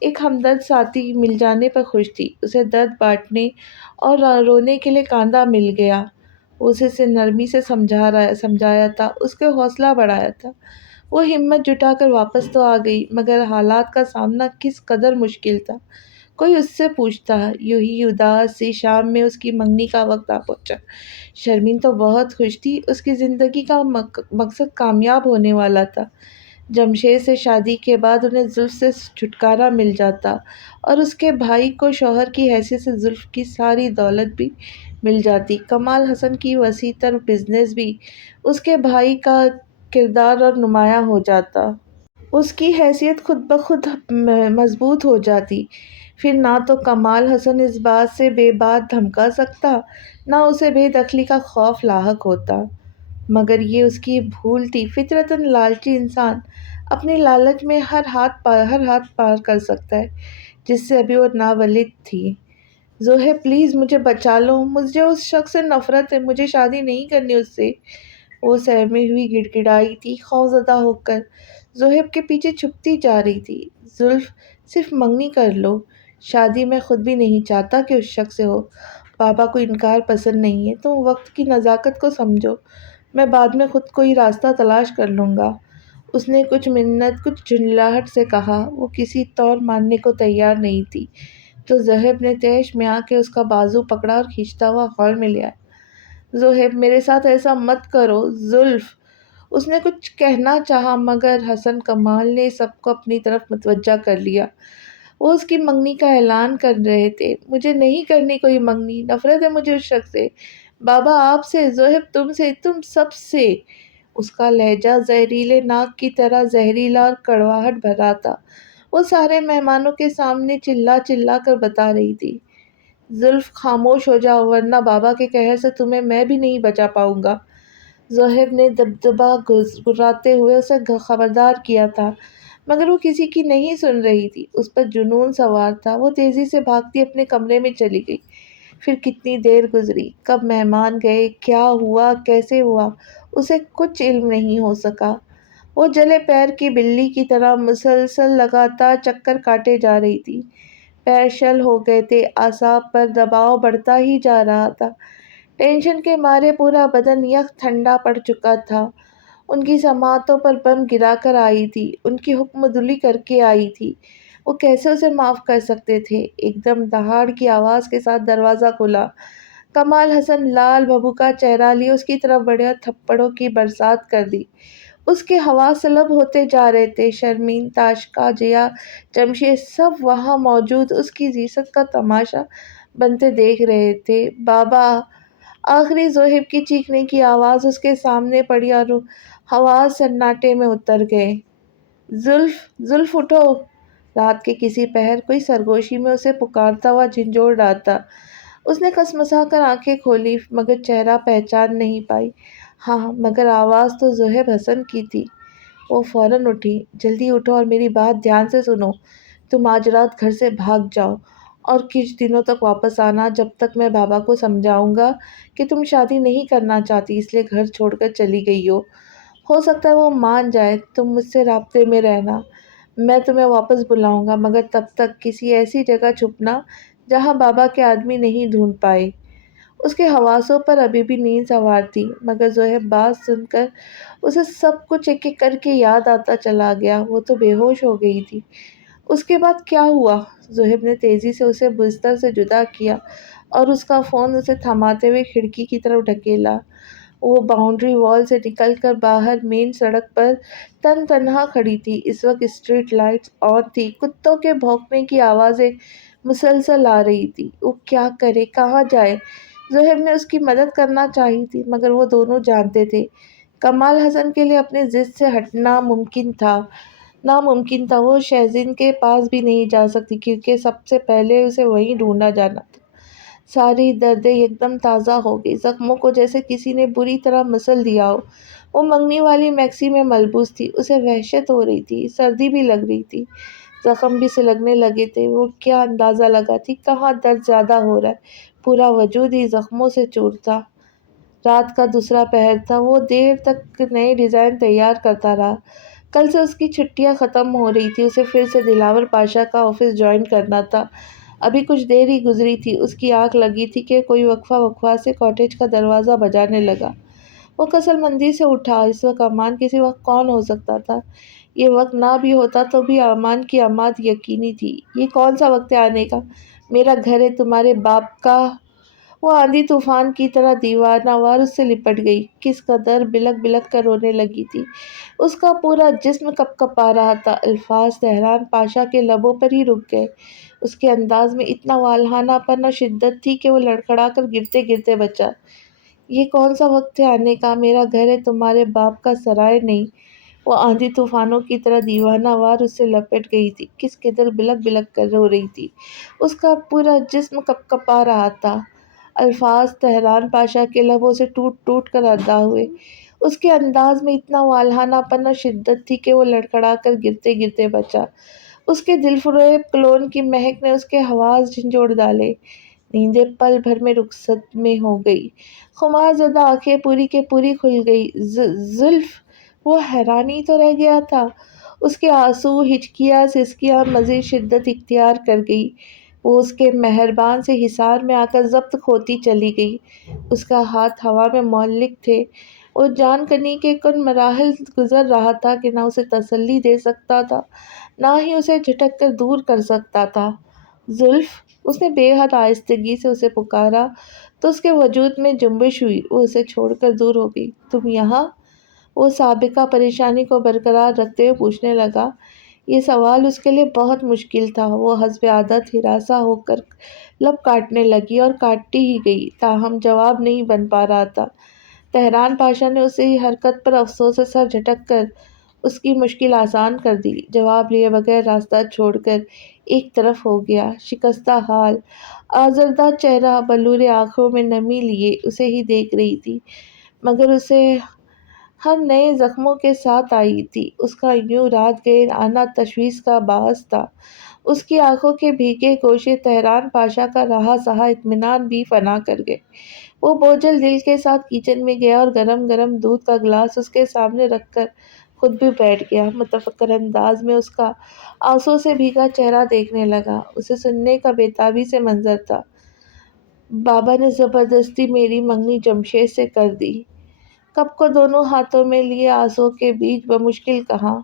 ایک ہمدرد ساتھی مل جانے پر خوش تھی۔ اسے درد بانٹنے اور رونے کے لیے کاندھا مل گیا۔ اسے نرمی سے سمجھایا تھا، اس کے حوصلہ بڑھایا تھا۔ وہ ہمت جٹا کر واپس تو آ گئی، مگر حالات کا سامنا کس قدر مشکل تھا۔ کوئی اس سے پوچھتا، یوں ہی اداس سی شام میں اس کی منگنی کا وقت آ پہنچا۔ شرمین تو بہت خوش تھی، اس کی زندگی کا مقصد کامیاب ہونے والا تھا۔ جمشید سے شادی کے بعد انہیں زلف سے چھٹکارا مل جاتا اور اس کے بھائی کو شوہر کی حیثیت سے زلف کی ساری دولت بھی مل جاتی۔ کمال حسن کی وسیع تر بزنس بھی اس کے بھائی کا کردار اور نمایاں ہو جاتا۔ اس کی حیثیت خود بخود مضبوط ہو جاتی۔ پھر نہ تو کمال حسن اس بات سے بے بات دھمکا سکتا، نہ اسے بے دخلی کا خوف لاحق ہوتا۔ مگر یہ اس کی بھول تھی، فطرتاً لالچی انسان اپنے لالچ میں ہر ہاتھ پار کر سکتا ہے، جس سے ابھی وہ نابالغ تھی۔ زوہب پلیز مجھے بچا لو، مجھے اس شخص سے نفرت ہے، مجھے شادی نہیں کرنی اس سے، وہ سہمی ہوئی گڑگڑائی تھی، خوفزدہ ہو کر زوہب کے پیچھے چھپتی جا رہی تھی۔ زلف صرف منگنی کر لو، شادی میں خود بھی نہیں چاہتا کہ اس شخص سے ہو، بابا کو انکار پسند نہیں ہے، تم وقت کی نزاکت کو سمجھو، میں بعد میں خود کوئی راستہ تلاش کر لوں گا۔ اس نے کچھ منت، کچھ جھنجھلاہٹ سے کہا۔ وہ کسی طور ماننے کو تیار نہیں تھی، تو زوہب نے طیش میں آ کے اس کا بازو پکڑا اور کھینچتا ہوا ہال میں لے آیا۔ زوہب میرے ساتھ ایسا مت کرو زلف، اس نے کچھ کہنا چاہا مگر حسن کمال نے سب کو اپنی طرف متوجہ کر لیا۔ وہ اس کی منگنی کا اعلان کر رہے تھے۔ مجھے نہیں کرنی کوئی منگنی، نفرت ہے مجھے اس شخص سے، بابا آپ سے، زوہب تم سے، تم سب سے۔ اس کا لہجہ زہریلے ناک کی طرح زہریلا اور کڑواہٹ بھرا تھا۔ وہ سارے مہمانوں کے سامنے چلا چلا کر بتا رہی تھی، زلف خاموش ہو جاؤ ورنہ بابا کے قہر سے تمہیں میں بھی نہیں بچا پاؤں گا۔ زوہب نے دبدبا گراتے ہوئے اسے خبردار کیا تھا، مگر وہ کسی کی نہیں سن رہی تھی۔ اس پر جنون سوار تھا، وہ تیزی سے بھاگتی اپنے کمرے میں چلی گئی۔ پھر کتنی دیر گزری، کب مہمان گئے، کیا ہوا، کیسے ہوا، اسے کچھ علم نہیں ہو سکا۔ وہ جلے پیر کی بلی کی طرح مسلسل لگاتار چکر کاٹے جا رہی تھی۔ پیر شل ہو گئے تھے، اعصاب پر دباؤ بڑھتا ہی جا رہا تھا۔ ٹینشن کے مارے پورا بدن یخ ٹھنڈا پڑ چکا تھا۔ ان کی سماعتوں پر بم گرا کر آئی تھی، ان کی حکم دلی کر کے آئی تھی، وہ کیسے اسے معاف کر سکتے تھے؟ ایک دم دہاڑ کی آواز کے ساتھ دروازہ کھلا۔ کمال حسن لال بھبوکا چہرہ لیے اس کی طرف بڑھے اور تھپڑوں کی برسات کر دی۔ اس کے حواس سلب ہوتے جا رہے تھے۔ شرمین، تاشقہ، جیا، جمشید سب وہاں موجود اس کی ذلت کا تماشا بنتے دیکھ رہے تھے۔ بابا! آخری زوہب کی چیخنے کی آواز اس کے سامنے پڑی اور حواس سناٹے میں اتر گئے۔ زلف، زلف اٹھو! رات کے کسی پہر کوئی سرگوشی میں اسے پکارتا ہوا جھنجھوڑ رہا تھا۔ اس نے کسمسا کر آنکھیں کھولی مگر چہرہ پہچان نہیں پائی۔ ہاں، مگر آواز تو زوہب حسن کی تھی۔ وہ فوراً اٹھی۔ جلدی اٹھو اور میری بات دھیان سے سنو، تم آج رات گھر سے بھاگ جاؤ اور کچھ دنوں تک واپس آنا، جب تک میں بابا کو سمجھاؤں گا کہ تم شادی نہیں کرنا چاہتی اس لیے گھر چھوڑ کر چلی گئی ہو سکتا ہے وہ مان جائے، تم مجھ سے رابطے میں رہنا، میں تمہیں واپس بلاؤں گا، مگر تب تک کسی ایسی جگہ چھپنا جہاں بابا کے آدمی نہیں ڈھونڈ پائے۔ اس کے حواسوں پر ابھی بھی نیند سوار تھی، مگر زوہب بات سن کر اسے سب کچھ ایک ایک کر کے یاد آتا چلا گیا۔ وہ تو بے ہوش ہو گئی تھی۔ اس کے بعد کیا ہوا؟ زوہب نے تیزی سے اسے بستر سے جدا کیا اور اس کا فون اسے تھماتے ہوئے کھڑکی کی طرف ڈھکیلا۔ وہ باؤنڈری وال سے نکل کر باہر مین سڑک پر تنہا کھڑی تھی۔ اس وقت اسٹریٹ لائٹس آن تھی، کتوں کے بھونکنے کی آوازیں مسلسل آ رہی تھی۔ وہ کیا کرے، کہاں جائے؟ زوہب نے اس کی مدد کرنا چاہی تھی، مگر وہ دونوں جانتے تھے کمال حسن کے لیے اپنی ضد سے ہٹنا ناممکن تھا۔ وہ شہزین کے پاس بھی نہیں جا سکتی کیونکہ سب سے پہلے اسے وہیں ڈھونڈا جانا تھا۔ ساری دردیں یکدم تازہ ہو گئی، زخموں کو جیسے کسی نے بری طرح مسل دیا ہو۔ وہ منگنی والی میکسی میں ملبوس تھی، اسے وحشت ہو رہی تھی، سردی بھی لگ رہی تھی، زخم بھی سلگنے لگے تھے۔ وہ کیا اندازہ لگاتی کہاں درد زیادہ ہو رہا ہے؟ پورا وجود ہی زخموں سے چور تھا۔ رات کا دوسرا پہر تھا۔ وہ دیر تک نئے ڈیزائن تیار کرتا رہا۔ کل سے اس کی چھٹیاں ختم ہو رہی تھی، اسے پھر سے دلاور پاشا کا آفس جوائن کرنا تھا۔ ابھی کچھ دیر ہی گزری تھی، اس کی آنکھ لگی تھی کہ کوئی وقفہ وقفہ سے کاٹیج کا دروازہ بجانے لگا۔ وہ کسل مندی سے اٹھا۔ اس وقت امان کسی وقت کون ہو سکتا تھا؟ یہ وقت نہ بھی ہوتا تو بھی امان کی عماد یقینی تھی۔ یہ کون سا وقت ہے آنے کا؟ میرا گھر ہے تمہارے باپ کا۔ وہ آندھی طوفان کی طرح دیوانہ وار اس سے لپٹ گئی۔ کس قدر بلک بلک کر رونے لگی تھی۔ اس کا پورا جسم کپ کپا رہا تھا۔ الفاظ تہران پاشا کے لبوں پر ہی رک گئے۔ اس کے انداز میں اتنا والہانہ پن اور شدت تھی کہ وہ لڑکھڑا کر گرتے گرتے بچا۔ یہ کون سا وقت ہے آنے کا؟ میرا گھر ہے تمہارے باپ کا، سرائے نہیں۔ وہ آندھی طوفانوں کی طرح دیوانہ وار اس سے لپٹ گئی تھی۔ کس قدر بلک بلک کر رو رہی تھی۔ اس کا پورا جسم کپ کپا رہا تھا۔ الفاظ تہران پاشا کے لبوں سے ٹوٹ ٹوٹ کر ادا ہوئے۔ اس کے انداز میں اتنا والہانہ پن اور شدت تھی کہ وہ لڑکھڑا کر گرتے گرتے بچا۔ اس کے دل فریب کلون کی مہک نے اس کے حواس جھنجھوڑ ڈالے۔ نیندیں پل بھر میں رخصت میں ہو گئی۔ خمار زدہ آنکھیں پوری کے پوری کھل گئی۔ زلف! وہ حیرانی تو رہ گیا تھا۔ اس کے آنسو، ہچکیاں، سسکیاں مزید شدت اختیار کر گئی۔ وہ اس کے مہربان سے حصار میں آ کر ضبط کھوتی چلی گئی۔ اس کا ہاتھ ہوا میں معلق تھے۔ وہ جان کنی کے کن مراحل گزر رہا تھا کہ نہ اسے تسلی دے سکتا تھا، نہ ہی اسے جھٹک کر دور کر سکتا تھا۔ زلف! اس نے بے حد آہستگی سے اسے پکارا تو اس کے وجود میں جنبش ہوئی۔ وہ اسے چھوڑ کر دور ہو گئی۔ تم یہاں؟ وہ سابقہ پریشانی کو برقرار رکھتے ہوئے پوچھنے لگا۔ یہ سوال اس کے لیے بہت مشکل تھا۔ وہ حسب عادت ہراساں ہو کر لب کاٹنے لگی اور کاٹتی ہی گئی، تاہم جواب نہیں بن پا رہا تھا۔ تہران پاشا نے اس کی حرکت پر افسوس سے سر جھٹک کر اس کی مشکل آسان کر دی۔ جواب لیے بغیر راستہ چھوڑ کر ایک طرف ہو گیا۔ شکستہ حال، آزردہ چہرہ، بلورے آنکھوں میں نمی لیے اسے ہی دیکھ رہی تھی، مگر اسے ہر نئے زخموں کے ساتھ آئی تھی۔ اس کا یوں رات گئے آنا تشویش کا باعث تھا۔ اس کی آنکھوں کے بھیگے گوشے تہران پاشا کا رہا سہا اطمینان بھی فنا کر گئے۔ وہ بوجھل دل کے ساتھ کچن میں گیا اور گرم گرم دودھ کا گلاس اس کے سامنے رکھ کر خود بھی بیٹھ گیا۔ متفکر انداز میں اس کا آنسوں سے بھیگا چہرہ دیکھنے لگا۔ اسے سننے کا بے تابی سے منظر تھا۔ بابا نے زبردستی میری منگنی جمشید سے کر دی۔ کپ کو دونوں ہاتھوں میں لیے آنسوؤں کے بیچ بمشکل کہا۔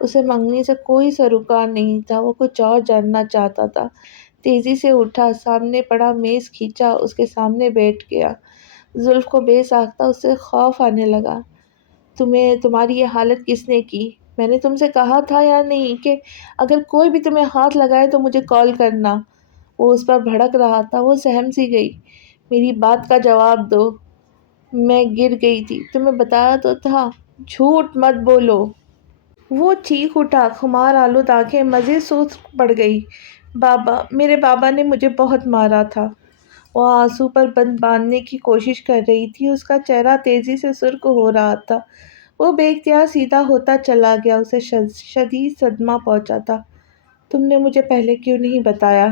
اسے منگنی سے کوئی سروکار نہیں تھا۔ وہ کچھ اور جاننا چاہتا تھا۔ تیزی سے اٹھا، سامنے پڑا میز کھینچا، اس کے سامنے بیٹھ گیا۔ زلف کو بے ساختہ اس سے خوف آنے لگا۔ تمہاری یہ حالت کس نے کی؟ میں نے تم سے کہا تھا یا نہیں کہ اگر کوئی بھی تمہیں ہاتھ لگائے تو مجھے کال کرنا؟ وہ اس پر بھڑک رہا تھا۔ وہ سہم سی گئی۔ میری بات کا جواب دو۔ میں گر گئی تھی، تمہیں بتایا تو تھا۔ جھوٹ مت بولو۔ وہ چیخ اٹھا۔ خمار آلود آنکھیں مزید سرخ پڑ گئی۔ میرے بابا نے مجھے بہت مارا تھا۔ وہ آنسو پر بند باندھنے کی کوشش کر رہی تھی۔ اس کا چہرہ تیزی سے سرخ ہو رہا تھا۔ وہ بے اختیار سیدھا ہوتا چلا گیا۔ اسے شدید صدمہ پہنچا تھا۔ تم نے مجھے پہلے کیوں نہیں بتایا؟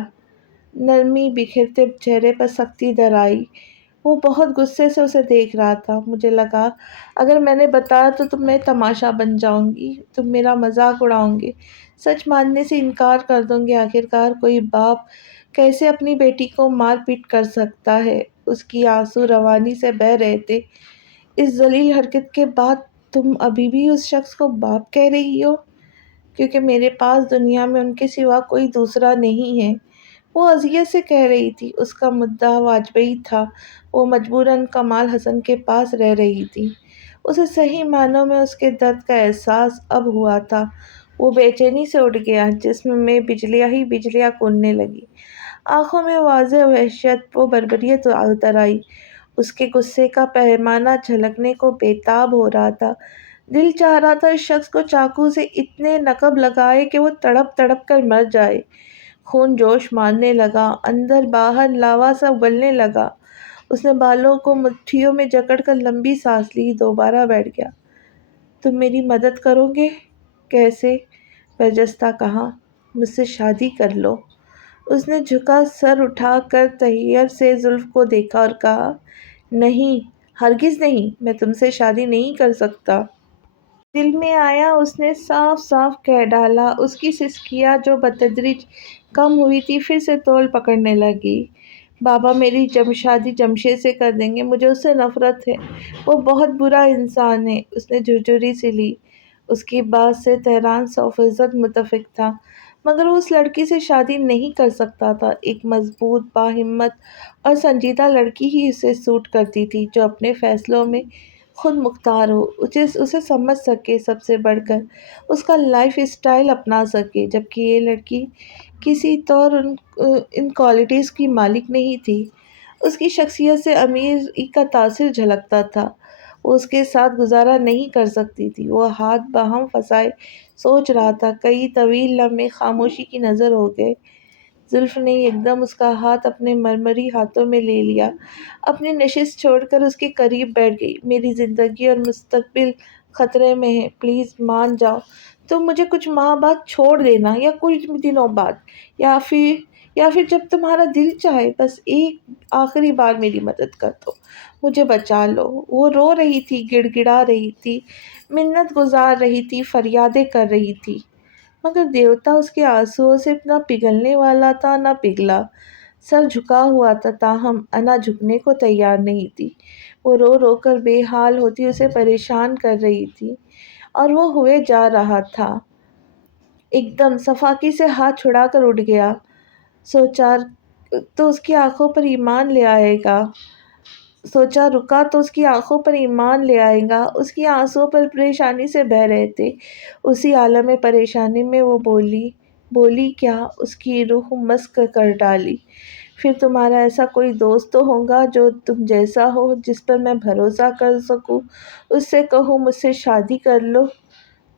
نرمی بکھرتے چہرے پر سختی در آئی۔ وہ بہت غصے سے اسے دیکھ رہا تھا۔ مجھے لگا اگر میں نے بتایا تو میں تماشا بن جاؤں گی، تم میرا مذاق اڑاؤ گے، سچ ماننے سے انکار کر دو گے۔ آخرکار کوئی باپ کیسے اپنی بیٹی کو مار پیٹ کر سکتا ہے؟ اس کی آنسو روانی سے بہہ رہے تھے۔ اس ذلیل حرکت کے بعد تم ابھی بھی اس شخص کو باپ کہہ رہی ہو؟ کیونکہ میرے پاس دنیا میں ان کے سوا کوئی دوسرا نہیں ہے، وہ اذیت سے کہہ رہی تھی۔ اس کا مدعا واجبی تھا۔ وہ مجبوراً کمال حسن کے پاس رہ رہی تھی۔ اسے صحیح معنوں میں اس کے درد کا احساس اب ہوا تھا۔ وہ بے چینی سے اٹھ گیا۔ جسم میں بجلیاں ہی بجلیاں کوننے لگی۔ آنکھوں میں واضح وحشت و بربریت اتر آئی۔ اس کے غصے کا پیمانہ جھلکنے کو بے تاب ہو رہا تھا۔ دل چاہ رہا تھا اس شخص کو چاقو سے اتنے نقب لگائے کہ وہ تڑپ تڑپ کر مر جائے۔ خون جوش مارنے لگا، اندر باہر لاوا سا اگلنے لگا۔ اس نے بالوں کو مٹھیوں میں جکڑ کر لمبی سانس لی، دوبارہ بیٹھ گیا۔ تم میری مدد کرو گے؟ کیسے؟ برجستہ کہا۔ مجھ سے شادی کر لو۔ اس نے جھکا سر اٹھا کر تحیر سے زلف کو دیکھا اور کہا، نہیں، ہرگز نہیں، میں تم سے شادی نہیں کر سکتا۔ دل میں آیا اس نے صاف صاف کہہ ڈالا۔ اس کی سسکیاں جو بتدریج کم ہوئی تھی پھر سے تول پکڑنے لگی۔ بابا میری شادی جمشید سے کر دیں گے، مجھے اس سے نفرت ہے، وہ بہت برا انسان ہے۔ اس نے جھرجھری سی لی۔ اس کی بات سے تہران 100% متفق تھا، مگر وہ اس لڑکی سے شادی نہیں کر سکتا تھا۔ ایک مضبوط، باہمت اور سنجیدہ لڑکی ہی اسے سوٹ کرتی تھی، جو اپنے فیصلوں میں خود مختار ہو، اسے سمجھ سکے، سب سے بڑھ کر اس کا لائف اسٹائل اپنا سکے، جبکہ یہ لڑکی کسی طور ان کوالٹیز کی مالک نہیں تھی۔ اس کی شخصیت سے امیری کا تاثر جھلکتا تھا۔ وہ اس کے ساتھ گزارا نہیں کر سکتی تھی۔ وہ ہاتھ باہم پھنسائے سوچ رہا تھا۔ کئی طویل لمحے خاموشی کی نظر ہو گئے۔ زلف نے ایک دم اس کا ہاتھ اپنے مرمری ہاتھوں میں لے لیا، اپنی نشست چھوڑ کر اس کے قریب بیٹھ گئی۔ میری زندگی اور مستقبل خطرے میں ہے، پلیز مان جاؤ۔ تم مجھے کچھ ماہ بعد چھوڑ دینا، یا کچھ دنوں بعد، یا پھر جب تمہارا دل چاہے، بس ایک آخری بار میری مدد کر دو، مجھے بچا لو۔ وہ رو رہی تھی، گڑ گڑا رہی تھی، منت گزار رہی تھی، فریادیں کر رہی تھی، مگر دیوتا اس کے آنسوؤں سے نہ پگھلنے والا تھا نہ پگھلا۔ سر جھکا ہوا تھا، تاہم انا جھکنے کو تیار نہیں تھی۔ وہ رو رو کر بے حال ہوتی اسے پریشان کر رہی تھی، اور وہ ہوئے جا رہا تھا۔ ایک دم صفاقی سے ہاتھ چھڑا کر اٹھ گیا۔ سوچا تو اس کی آنکھوں پر ایمان لے آئے گا۔ سوچا رکا تو اس کی آنکھوں پر ایمان لے آئے گا۔ اس کی آنسوں پر پریشانی سے بہہ رہے تھے۔ اسی عالم پریشانی میں وہ بولی کیا، اس کی روح مسک کر ڈالی۔ پھر تمہارا ایسا کوئی دوست تو ہوگا جو تم جیسا ہو، جس پر میں بھروسہ کر سکوں، اس سے کہوں مجھ سے شادی کر لو۔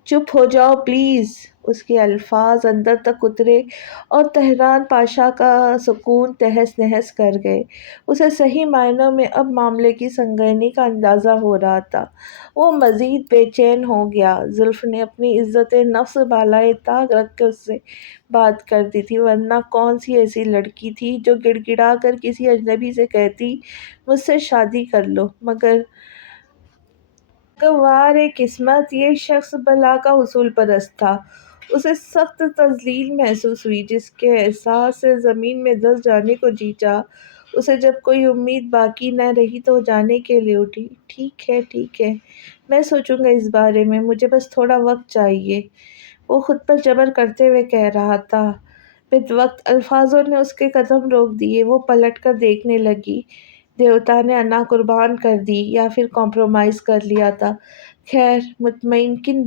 چپ ہو جاؤ پلیز۔ اس کے الفاظ اندر تک اترے اور تہران پاشا کا سکون تہس نہس کر گئے۔ اسے صحیح معنوں میں اب معاملے کی سنگینی کا اندازہ ہو رہا تھا۔ وہ مزید بے چین ہو گیا۔ زلف نے اپنی عزت نفس بالائے طاق رکھ کے اس سے بات کرتی تھی، ورنہ کون سی ایسی لڑکی تھی جو گڑ گڑا کر کسی اجنبی سے کہتی مجھ سے شادی کر لو۔ مگر واہ قسمت، یہ شخص بلا کا حصول پرست تھا۔ اسے سخت تذلیل محسوس ہوئی، جس کے احساس سے زمین میں دھنس جانے کو جی چاہا۔ اسے جب کوئی امید باقی نہ رہی تو وہ جانے کے لیے اٹھی۔ ٹھیک ہے، میں سوچوں گا اس بارے میں، مجھے بس تھوڑا وقت چاہیے، وہ خود پر جبر کرتے ہوئے کہہ رہا تھا۔ بدوقت الفاظوں نے اس کے قدم روک دیے۔ وہ پلٹ کر دیکھنے لگی۔ دیوتا نے انا قربان کر دی یا پھر کمپرومائز کر لیا تھا۔ خیر مطمئن کن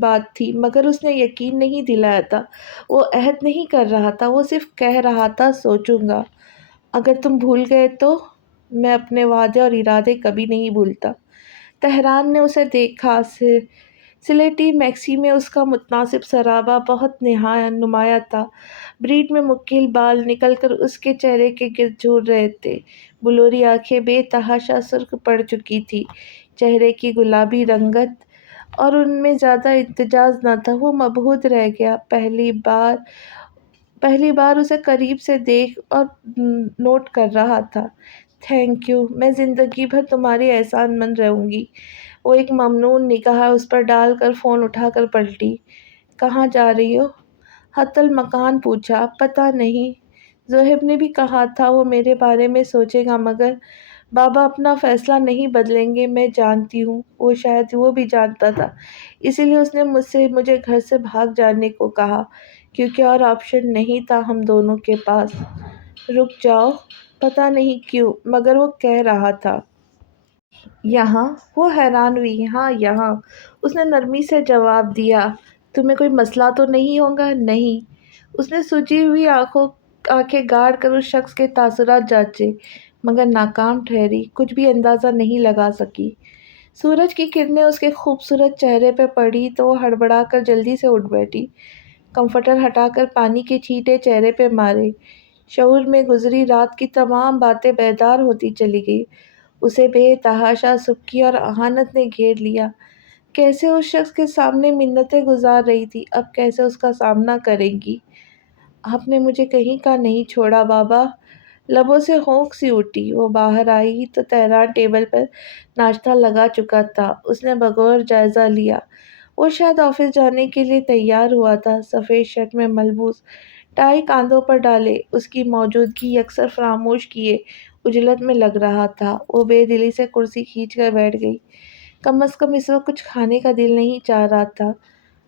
بات تھی، مگر اس نے یقین نہیں دلایا تھا۔ وہ عہد نہیں کر رہا تھا، وہ صرف کہہ رہا تھا سوچوں گا۔ اگر تم بھول گئے تو؟ میں اپنے وعدے اور ارادے کبھی نہیں بھولتا۔ تہران نے اسے دیکھا۔ سلیٹی میکسی میں اس کا متناسب سرابہ بہت نمایاں تھا۔ بریڈ میں مکمل بال نکل کر اس کے چہرے کے گرد جھول رہے تھے۔ بلوری آنکھیں بے تحاشا سرخ پڑ چکی تھی۔ چہرے کی گلابی رنگت اور ان میں زیادہ امتزاج نہ تھا۔ وہ مبہوت رہ گیا۔ پہلی بار اسے قریب سے دیکھ اور نوٹ کر رہا تھا۔ تھینک یو، میں زندگی بھر تمہاری احسان مند رہوں گی۔ وہ ایک ممنون نگاہ اس پر ڈال کر فون اٹھا کر پلٹی۔ کہاں جا رہی ہو؟ حتی المکان پوچھا۔ پتہ نہیں، زہیب نے بھی کہا تھا وہ میرے بارے میں سوچے گا، مگر بابا اپنا فیصلہ نہیں بدلیں گے، میں جانتی ہوں۔ وہ شاید وہ بھی جانتا تھا، اسی لیے اس نے مجھے گھر سے بھاگ جانے کو کہا، کیونکہ اور آپشن نہیں تھا ہم دونوں کے پاس۔ رک جاؤ، پتہ نہیں کیوں، مگر وہ کہہ رہا تھا۔ یہاں؟ وہ حیران ہوئی۔ ہاں یہاں، اس نے نرمی سے جواب دیا۔ تمہیں کوئی مسئلہ تو نہیں ہوگا؟ نہیں۔ اس نے سجی ہوئی آنکھیں گاڑ کر اس شخص کے تاثرات جانچے، مگر ناکام ٹھہری، کچھ بھی اندازہ نہیں لگا سکی۔ سورج کی کرنیں اس کے خوبصورت چہرے پہ پڑی تو وہ ہڑبڑا کر جلدی سے اٹھ بیٹھی۔ کمفرٹر ہٹا کر پانی کے چھینٹے چہرے پہ مارے۔ شعور میں گزری رات کی تمام باتیں بیدار ہوتی چلی گئی۔ اسے بے تحاشا سبکی اور اہانت نے گھیر لیا۔ کیسے اس شخص کے سامنے منتیں گزار رہی تھی، اب کیسے اس کا سامنا کرے گی؟ آپ نے مجھے کہیں کا نہیں چھوڑا بابا۔ لبوں سے ہونک سی اٹھی۔ وہ باہر آئی تو تہران ٹیبل پر ناشتہ لگا چکا تھا۔ اس نے بغور جائزہ لیا۔ وہ شاید آفس جانے کے لیے تیار ہوا تھا۔ سفید شرٹ میں ملبوس ٹائی کاندھوں پر ڈالے، اس کی موجودگی اکثر فراموش کیے عجلت میں لگ رہا تھا۔ وہ بے دلی سے کرسی کھینچ کر بیٹھ گئی۔ کم از کم اس وقت کچھ کھانے کا دل نہیں چاہ رہا تھا۔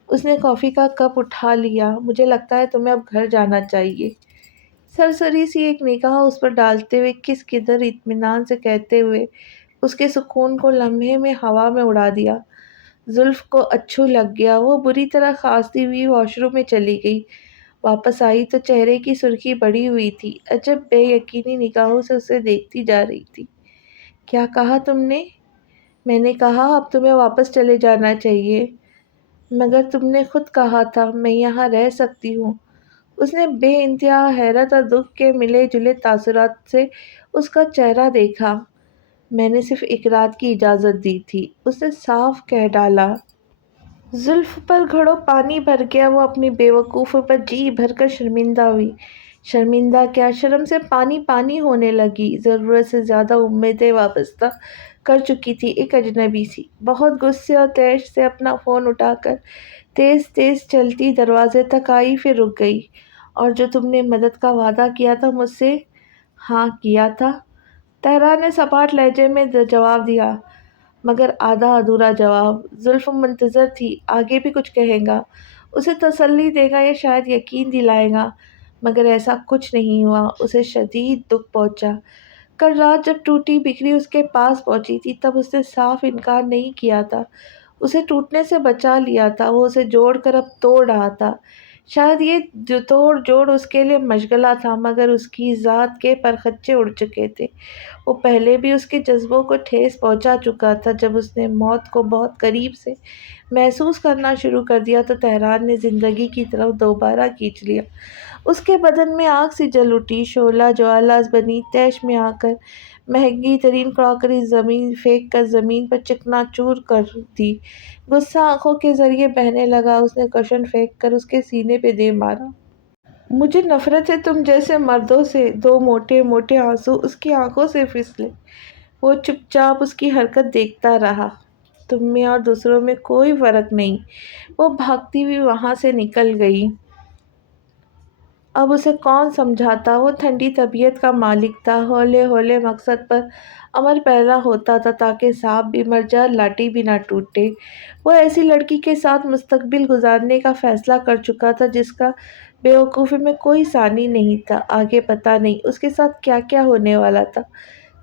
اس نے کافی کا کپ اٹھا لیا۔ مجھے لگتا ہے تمہیں اب گھر جانا چاہیے، سرسری سی ایک نگاہ اس پر ڈالتے ہوئے، کس قدر اطمینان سے کہتے ہوئے اس کے سکون کو لمحے میں ہوا میں اڑا دیا۔ زلف کو اچھو لگ گیا۔ وہ بری طرح کھانستی ہوئی واش روم میں چلی گئی۔ واپس آئی تو چہرے کی سرخی بڑھی ہوئی تھی، عجب بے یقینی نگاہوں سے اسے دیکھتی جا رہی تھی۔ کیا کہا تم نے؟ میں نے کہا اب تمہیں واپس چلے جانا چاہیے۔ مگر تم نے خود کہا تھا میں یہاں رہ سکتی ہوں۔ اس نے بے انتہا حیرت اور دکھ کے ملے جلے تاثرات سے اس کا چہرہ دیکھا۔ میں نے صرف اقرار کی اجازت دی تھی، اس نے صاف کہہ ڈالا۔ زلف پر گھڑوں پانی بھر گیا۔ وہ اپنی بے وقوفی پر جی بھر کر شرمندہ ہوئی۔ شرمندہ کیا، شرم سے پانی پانی ہونے لگی۔ ضرورت سے زیادہ امیدیں وابستہ کر چکی تھی ایک اجنبی سی۔ بہت غصے اور طیش سے اپنا فون اٹھا کر تیز تیز چلتی دروازے تک آئی، پھر رک گئی۔ اور جو تم نے مدد کا وعدہ کیا تھا مجھ سے؟ ہاں کیا تھا، تہران نے سپاٹ لہجے میں جواب دیا، مگر آدھا ادھورا جواب۔ زلف منتظر تھی آگے بھی کچھ کہے گا، اسے تسلی دے گا یا شاید یقین دلائے گا، مگر ایسا کچھ نہیں ہوا۔ اسے شدید دکھ پہنچا۔ کل رات جب ٹوٹی بکھری اس کے پاس پہنچی تھی تب اس نے صاف انکار نہیں کیا تھا، اسے ٹوٹنے سے بچا لیا تھا۔ وہ اسے جوڑ کر اب توڑ رہا تھا۔ شاید یہ توڑ جوڑ اس کے لیے مشغلہ تھا، مگر اس کی ذات کے پرخچے اڑ چکے تھے۔ وہ پہلے بھی اس کے جذبوں کو ٹھیس پہنچا چکا تھا۔ جب اس نے موت کو بہت قریب سے محسوس کرنا شروع کر دیا تو تہران نے زندگی کی طرف دوبارہ کھینچ لیا۔ اس کے بدن میں آگ سی جل اٹھی، شعلہ جوالا بنی طیش میں آ کر مہنگی ترین کراکری زمین پھینک کر زمین پر چکنا چور کر دی۔ غصہ آنکھوں کے ذریعے بہنے لگا۔ اس نے کشن پھینک کر اس کے سینے پہ دے مارا۔ مجھے نفرت ہے تم جیسے مردوں سے۔ دو موٹے موٹے آنسو اس کی آنکھوں سے پھسلے۔ وہ چپ چاپ اس کی حرکت دیکھتا رہا۔ تم میں اور دوسروں میں کوئی فرق نہیں۔ وہ بھاگتی ہوئی وہاں سے نکل گئی۔ اب اسے کون سمجھاتا؟ وہ ٹھنڈی طبیعت کا مالک تھا، ہولے ہولے مقصد پر عمل پیرا ہوتا تھا تاکہ سانپ بھی مر جائے لاٹھی بھی نہ ٹوٹے۔ وہ ایسی لڑکی کے ساتھ مستقبل گزارنے کا فیصلہ کر چکا تھا جس کا بے وقوفی میں کوئی ثانی نہیں تھا۔ آگے پتہ نہیں اس کے ساتھ کیا کیا ہونے والا تھا۔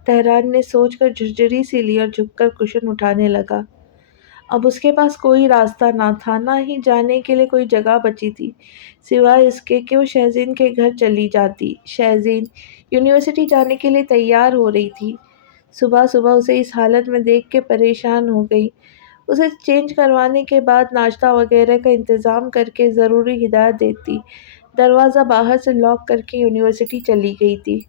تہران نے سوچ کر جھرجھری سی لی اور جھک کر کشن اٹھانے لگا۔ اب اس کے پاس کوئی راستہ نہ تھا، نہ ہی جانے کے لیے کوئی جگہ بچی تھی، سوائے اس کے کہ وہ شہزین کے گھر چلی جاتی۔ شہزین یونیورسٹی جانے کے لیے تیار ہو رہی تھی۔ صبح صبح اسے اس حالت میں دیکھ کے پریشان ہو گئی۔ اسے چینج کروانے کے بعد ناشتہ وغیرہ کا انتظام کر کے ضروری ہدایت دیتی۔ دروازہ باہر سے لاک کر کے یونیورسٹی چلی گئی تھی۔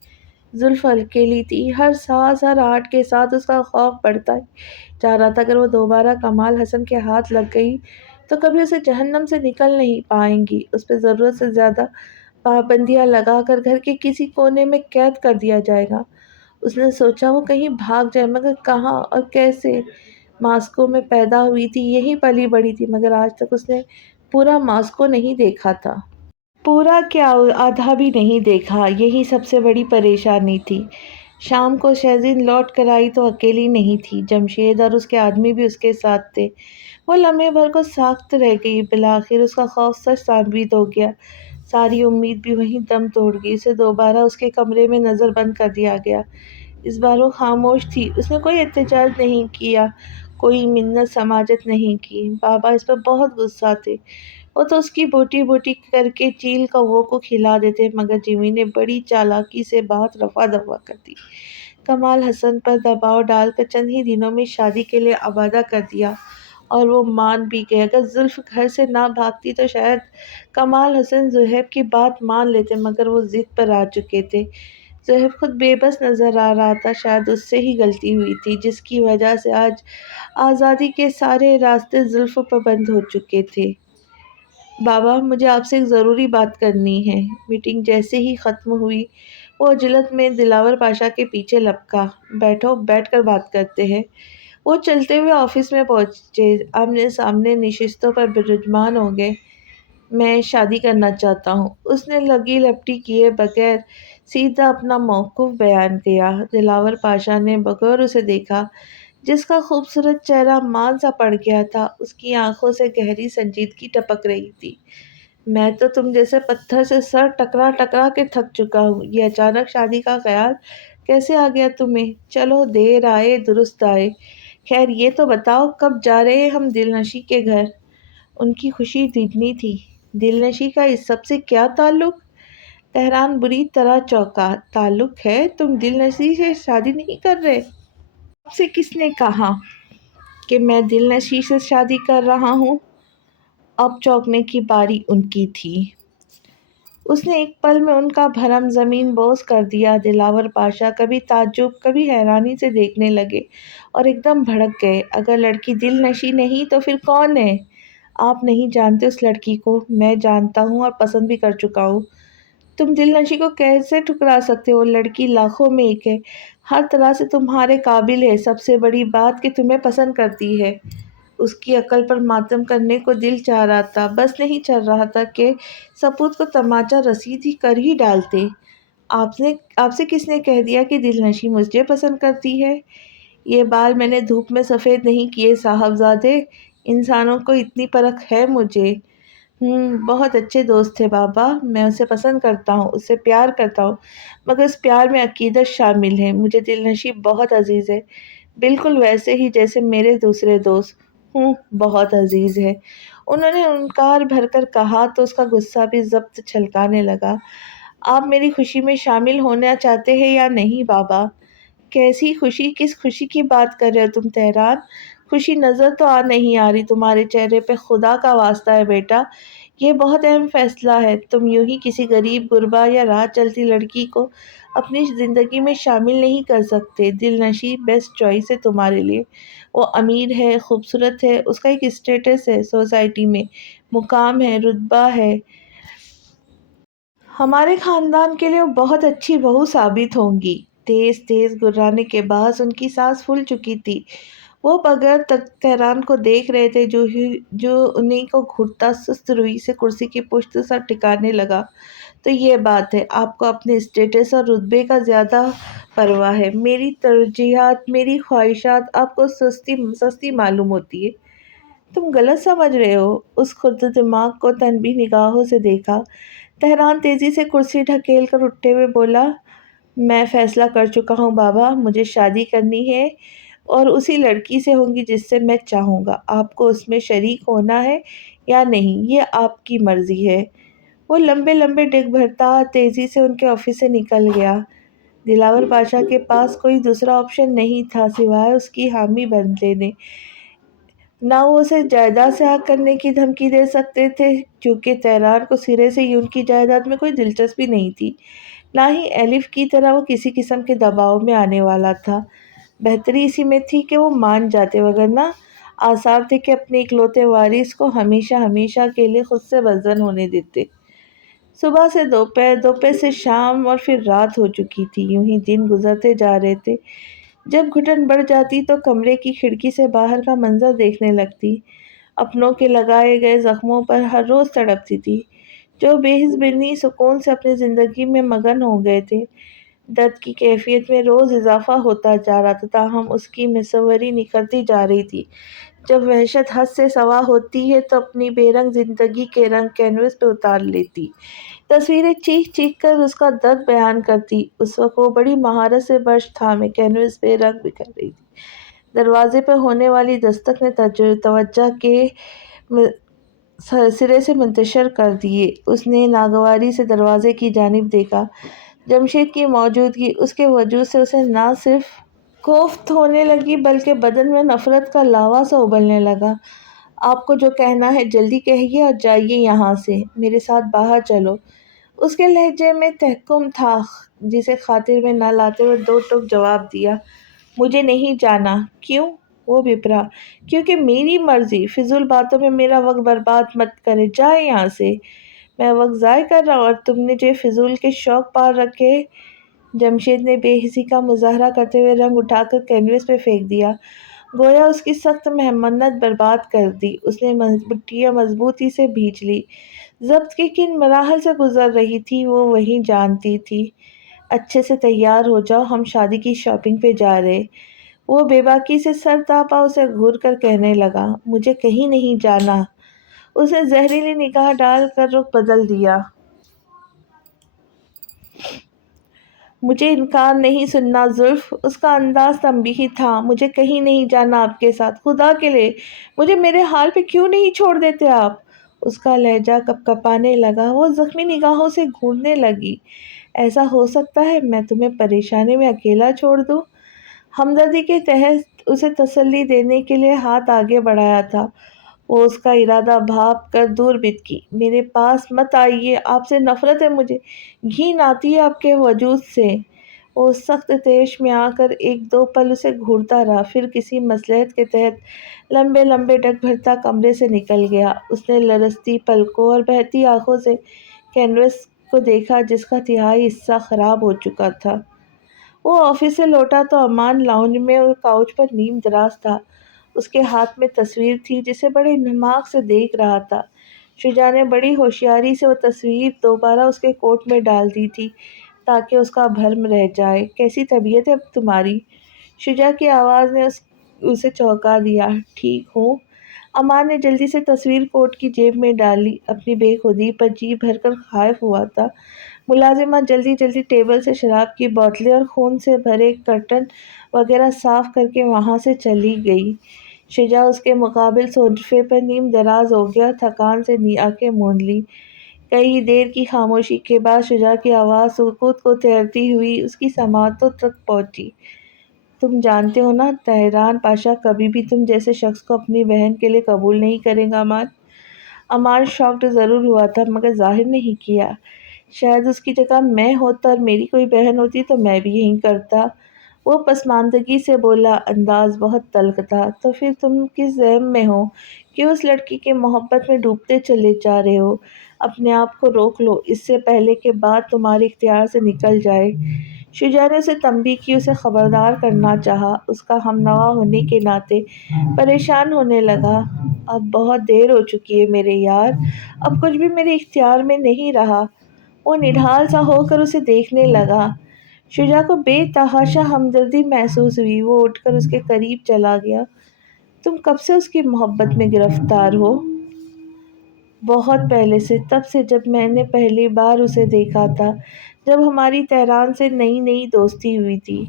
زلف اکیلی تھی، ہر سانس ہر آہٹ کے ساتھ اس کا خوف بڑھتا جا رہا تھا۔ اگر وہ دوبارہ کمال حسن کے ہاتھ لگ گئی تو کبھی اسے جہنم سے نکل نہیں پائیں گی۔ اس پہ ضرورت سے زیادہ پابندیاں لگا کر گھر کے کسی کونے میں قید کر دیا جائے گا۔ اس نے سوچا وہ کہیں بھاگ جائے، مگر کہاں اور کیسے؟ ماسکو میں پیدا ہوئی تھی، یہیں پلی بڑھی تھی، مگر آج تک اس نے پورا ماسکو نہیں دیکھا تھا۔ پورا کیا، آدھا بھی نہیں دیکھا۔ یہی سب سے بڑی پریشانی تھی۔ شام کو شہزین لوٹ کر آئی تو اکیلی نہیں تھی، جمشید اور اس کے آدمی بھی اس کے ساتھ تھے۔ وہ لمحے بھر کو ساکت رہ گئی۔ بالآخر اس کا خوف سچ ثابت ہو گیا، ساری امید بھی وہیں دم توڑ گئی۔ اسے دوبارہ اس کے کمرے میں نظر بند کر دیا گیا۔ اس بار وہ خاموش تھی۔ اس نے کوئی احتجاج نہیں کیا، کوئی منت سماجت نہیں کی۔ بابا اس پر بہت غصہ تھے۔ وہ تو اس کی بوٹی بوٹی کر کے چیل کووں کو کھلا دیتے، مگر جیمی نے بڑی چالاکی سے بات رفع دفع کر دی۔ کمال حسن پر دباؤ ڈال کر چند ہی دنوں میں شادی کے لیے آمادہ کر دیا، اور وہ مان بھی گئے۔ اگر زلف گھر سے نہ بھاگتی تو شاید کمال حسن زہیب کی بات مان لیتے، مگر وہ ضد پر آ چکے تھے۔ زہیب خود بے بس نظر آ رہا تھا۔ شاید اس سے ہی غلطی ہوئی تھی جس کی وجہ سے آج آزادی کے سارے راستے زلف پر بند ہو چکے تھے۔ بابا مجھے آپ سے ایک ضروری بات کرنی ہے۔ میٹنگ جیسے ہی ختم ہوئی وہ عجلت میں دلاور پاشا کے پیچھے لپکا۔ بیٹھو، بیٹھ کر بات کرتے ہیں۔ وہ چلتے ہوئے آفس میں پہنچے، آمنے سامنے نشستوں پر برجمان ہو گئے۔ میں شادی کرنا چاہتا ہوں، اس نے لگی لپٹی کیے بغیر سیدھا اپنا موقف بیان کیا۔ دلاور پاشا نے بغور اسے دیکھا، جس کا خوبصورت چہرہ مان سا پڑ گیا تھا۔ اس کی آنکھوں سے گہری سنجیدگی ٹپک رہی تھی۔ میں تو تم جیسے پتھر سے سر ٹکرا ٹکرا کے تھک چکا ہوں، یہ اچانک شادی کا خیال کیسے آ گیا تمہیں؟ چلو دیر آئے درست آئے۔ خیر یہ تو بتاؤ کب جا رہے ہیں ہم دل نشیں کے گھر؟ ان کی خوشی دیدنی تھی۔ دل نشیں کا اس سب سے کیا تعلق؟ تہران بری طرح چونکا۔ تعلق ہے، تم دل نشیں سے شادی نہیں کر رہے؟ آپ سے کس نے کہا کہ میں دل نشیں سے شادی کر رہا ہوں؟ اب چونکنے کی باری ان کی تھی۔ اس نے ایک پل میں ان کا بھرم زمین بوس کر دیا۔ دلاور پاشا کبھی تعجب کبھی حیرانی سے دیکھنے لگے اور ایک دم بھڑک گئے۔ اگر لڑکی دل نشیں نہیں تو پھر کون ہے؟ آپ نہیں جانتے اس لڑکی کو، میں جانتا ہوں اور پسند بھی کر چکا ہوں۔ تم دل نشیں کو کیسے ٹھکرا سکتے ہو؟ لڑکی لاکھوں میں ایک ہے، ہر طرح سے تمہارے قابل ہے، سب سے بڑی بات کہ تمہیں پسند کرتی ہے۔ اس کی عقل پر ماتم کرنے کو دل چاہ رہا تھا، بس نہیں چل رہا تھا کہ سپوت کو تماچا رسید ہی کر ہی ڈالتے۔ آپ سے کس نے کہہ دیا کہ دل نشیں مجھے پسند کرتی ہے؟ یہ بال میں نے دھوپ میں سفید نہیں کیے صاحبزادے، انسانوں کو اتنی پرکھ ہے مجھے۔ بہت اچھے دوست تھے بابا، میں اسے پسند کرتا ہوں، اس سے پیار کرتا ہوں، مگر اس پیار میں عقیدت شامل ہے۔ مجھے دل نشیں بہت عزیز ہے، بالکل ویسے ہی جیسے میرے دوسرے دوست۔ بہت عزیز ہے، انہوں نے انکار بھر کر کہا تو اس کا غصہ بھی ضبط چھلکانے لگا۔ آپ میری خوشی میں شامل ہونا چاہتے ہیں یا نہیں بابا؟ کیسی خوشی؟ کس خوشی کی بات کر رہے ہو تم تہران؟ خوشی نظر تو نہیں آ رہی تمہارے چہرے پہ، خدا کا واسطہ ہے بیٹا، یہ بہت اہم فیصلہ ہے۔ تم یوں ہی کسی غریب غربا یا راہ چلتی لڑکی کو اپنی زندگی میں شامل نہیں کر سکتے۔ دل نشیں بیسٹ چوائس ہے تمہارے لیے۔ وہ امیر ہے، خوبصورت ہے، اس کا ایک اسٹیٹس ہے، سوسائٹی میں مقام ہے، رتبہ ہے۔ ہمارے خاندان کے لیے وہ بہت اچھی بہو ثابت ہوں گی۔ تیز تیز گرانے کے باعث ان کی سانس پھول چکی تھی۔ وہ بغیر تہران کو دیکھ رہے تھے جو انہیں کو گھٹتا سست روی سے کرسی کی پشت سر ٹکانے لگا۔ تو یہ بات ہے، آپ کو اپنے اسٹیٹس اور رتبے کا زیادہ پرواہ ہے۔ میری ترجیحات، میری خواہشات آپ کو سستی معلوم ہوتی ہے۔ تم غلط سمجھ رہے ہو۔ اس خرد دماغ کو تنبیہ نگاہوں سے دیکھا۔ تہران تیزی سے کرسی ڈھکیل کر اٹھتے ہوئے بولا، میں فیصلہ کر چکا ہوں بابا، مجھے شادی کرنی ہے اور اسی لڑکی سے ہوں گی جس سے میں چاہوں گا۔ آپ کو اس میں شریک ہونا ہے یا نہیں، یہ آپ کی مرضی ہے۔ وہ لمبے لمبے ڈگ بھرتا تیزی سے ان کے آفس سے نکل گیا۔ دلاور پاشا کے پاس کوئی دوسرا آپشن نہیں تھا سوائے اس کی حامی بن لینے۔ نہ وہ اسے جائیداد سے آگ کرنے کی دھمکی دے سکتے تھے، کیونکہ تہران کو سرے سے ہی ان کی جائیداد میں کوئی دلچسپی نہیں تھی، نہ ہی ایلف کی طرح وہ کسی قسم کے دباؤ میں آنے والا تھا۔ بہتری اسی میں تھی کہ وہ مان جاتے، وگرنہ آثار تھے کہ اپنے اکلوتے وارث کو ہمیشہ ہمیشہ کے لیے خود سے بدزن ہونے دیتے۔ صبح سے دوپہر، دوپہر سے شام اور پھر رات ہو چکی تھی، یوں ہی دن گزرتے جا رہے تھے۔ جب گھٹن بڑھ جاتی تو کمرے کی کھڑکی سے باہر کا منظر دیکھنے لگتی، اپنوں کے لگائے گئے زخموں پر ہر روز تڑپتی تھی، جو بے حس بنی سکون سے اپنی زندگی میں مگن ہو گئے تھے۔ درد کی کیفیت میں روز اضافہ ہوتا جا رہا تھا، تاہم اس کی مصوری نکھرتی جا رہی تھی۔ جب وحشت حد سے سوا ہوتی ہے تو اپنی بے رنگ زندگی کے رنگ کینوس پہ اتار لیتی، تصویریں چیخ چیخ کر اس کا درد بیان کرتی۔ اس وقت وہ بڑی مہارت سے برش تھامے کینوس پہ رنگ بکھیر رہی تھی۔ دروازے پہ ہونے والی دستک نے توجہ کے سرے سے منتشر کر دیے۔ اس نے ناگواری سے دروازے کی جانب دیکھا۔ جمشید کی موجودگی اس کے وجود سے اسے نہ صرف کوفت ہونے لگی بلکہ بدن میں نفرت کا لاوا سا ابلنے لگا۔ آپ کو جو کہنا ہے جلدی کہیے اور جائیے یہاں سے، میرے ساتھ باہر چلو۔ اس کے لہجے میں تحکم تھا، جسے خاطر میں نہ لاتے ہوئے دو ٹوک جواب دیا، مجھے نہیں جانا۔ کیوں؟ وہ بھپرا۔ کیونکہ میری مرضی، فضول باتوں میں میرا وقت برباد مت کرے، جائے یہاں سے۔ میں وقت ضائع کر رہا ہوں اور تم نے جو فضول کے شوق پال رکھے۔ جمشید نے بے حسی کا مظاہرہ کرتے ہوئے رنگ اٹھا کر کینوس پہ پھینک دیا۔ گویا اس کی سخت محنت برباد کر دی۔ اس نے مٹیاں مضبوطی سے بھینچ لی۔ ضبط کی کن مراحل سے گزر رہی تھی وہ وہی جانتی تھی۔ اچھے سے تیار ہو جاؤ، ہم شادی کی شاپنگ پہ جا رہے۔ وہ بے باکی سے سر تاپا اسے گھور کر کہنے لگا، مجھے کہیں نہیں جانا۔ اس نے زہریلی نگاہ ڈال کر رخ بدل دیا۔ مجھے انکار نہیں سننا زلف۔ اس کا انداز تنبیہی تھا۔ مجھے کہیں نہیں جانا آپ کے ساتھ، خدا کے لیے مجھے میرے حال پہ کیوں نہیں چھوڑ دیتے آپ؟ اس کا لہجہ کپکپانے لگا، وہ زخمی نگاہوں سے گھورنے لگی۔ ایسا ہو سکتا ہے میں تمہیں پریشانی میں اکیلا چھوڑ دوں؟ ہمدردی کے تحت اسے تسلی دینے کے لیے ہاتھ آگے بڑھایا تھا۔ وہ اس کا ارادہ بھاپ کر دور بتکی۔ میرے پاس مت آئیے، آپ سے نفرت ہے مجھے، گھن آتی ہے آپ کے وجود سے۔ وہ سخت طیش میں آ کر ایک دو پل اسے گھورتا رہا، پھر کسی مصلحت کے تحت لمبے لمبے ڈگ بھرتا کمرے سے نکل گیا۔ اس نے لرزتی پلکوں اور بہتی آنکھوں سے کینوس کو دیکھا جس کا تہائی حصہ خراب ہو چکا تھا۔ وہ آفس سے لوٹا تو امان لاؤنج میں کاؤچ پر نیم دراز تھا۔ اس کے ہاتھ میں تصویر تھی جسے بڑے نماق سے دیکھ رہا تھا۔ شجاع نے بڑی ہوشیاری سے وہ تصویر دوبارہ اس کے کوٹ میں ڈال دی تھی تاکہ اس کا بھرم رہ جائے۔ کیسی طبیعت ہے اب تمہاری؟ شجاع کی آواز نے اسے چونکا دیا۔ ٹھیک ہوں۔ امان نے جلدی سے تصویر کوٹ کی جیب میں ڈالی، اپنی بے خودی پر جی بھر کر خائف ہوا تھا۔ ملازمہ جلدی جلدی ٹیبل سے شراب کی بوتلیں اور خون سے بھرے کرٹن وغیرہ صاف کر کے وہاں سے چلی گئی۔ شجاع اس کے مقابل صوفے پر نیم دراز ہو گیا، تھکان سے آنکھیں موند لی۔ کئی دیر کی خاموشی کے بعد شجاع کی آواز سکوت کو تیرتی ہوئی اس کی سماعتوں تک پہنچی۔ تم جانتے ہو نا، تہران پاشا کبھی بھی تم جیسے شخص کو اپنی بہن کے لیے قبول نہیں کرے گا امان۔ امان شاکڈ ضرور ہوا تھا مگر ظاہر نہیں کیا۔ شاید اس کی جگہ میں ہوتا اور میری کوئی بہن ہوتی تو میں بھی یہی کرتا۔ وہ پسماندگی سے بولا، انداز بہت تلخ تھا۔ تو پھر تم کس ذہن میں ہو کہ اس لڑکی کے محبت میں ڈوبتے چلے جا رہے ہو؟ اپنے آپ کو روک لو اس سے پہلے کہ بات تمہارے اختیار سے نکل جائے۔ شجاع نے اسے تنبیہ کی، اسے خبردار کرنا چاہا، اس کا ہمنوا ہونے کے ناطے پریشان ہونے لگا۔ اب بہت دیر ہو چکی ہے میرے یار، اب کچھ بھی میرے اختیار میں نہیں رہا۔ وہ نڈھال سا ہو کر اسے دیکھنے لگا۔ شجاع کو بے تحاشا ہمدردی محسوس ہوئی۔ وہ اٹھ کر اس کے قریب چلا گیا۔ تم کب سے اس کی محبت میں گرفتار ہو؟ بہت پہلے سے، تب سے جب میں نے پہلی بار اسے دیکھا تھا، جب ہماری تہران سے نئی نئی دوستی ہوئی تھی۔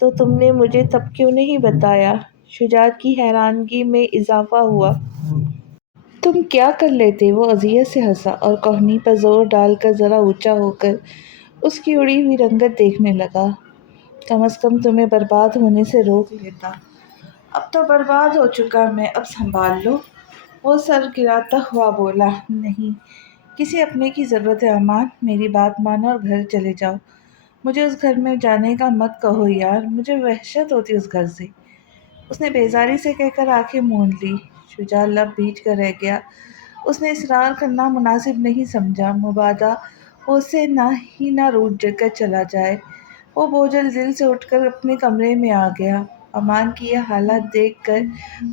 تو تم نے مجھے تب کیوں نہیں بتایا؟ شجاع کی حیرانگی میں اضافہ ہوا۔ تم کیا کر لیتے؟ وہ اذیت سے ہنسا اور کوہنی پر زور ڈال کر ذرا اونچا ہو کر اس کی اڑی ہوئی رنگت دیکھنے لگا۔ کم از کم تمہیں برباد ہونے سے روک لیتا۔ اب تو برباد ہو چکا میں، اب سنبھال لو۔ وہ سر گراتا ہوا بولا، نہیں، کسی اپنے کی ضرورت ہے امان، میری بات مانو اور گھر چلے جاؤ۔ مجھے اس گھر میں جانے کا مت کہو یار، مجھے وحشت ہوتی اس گھر سے۔ اس نے بیزاری سے کہہ کر آنکھیں موند لی۔ شجاع لب بھیج کر رہ گیا۔ اس نے اصرار کرنا مناسب نہیں سمجھا، مبادا وہ اس سے نہ روٹ کر چلا جائے۔ وہ بوجھل دل سے اٹھ کر اپنے کمرے میں آ گیا۔ امان کی یہ حالت دیکھ کر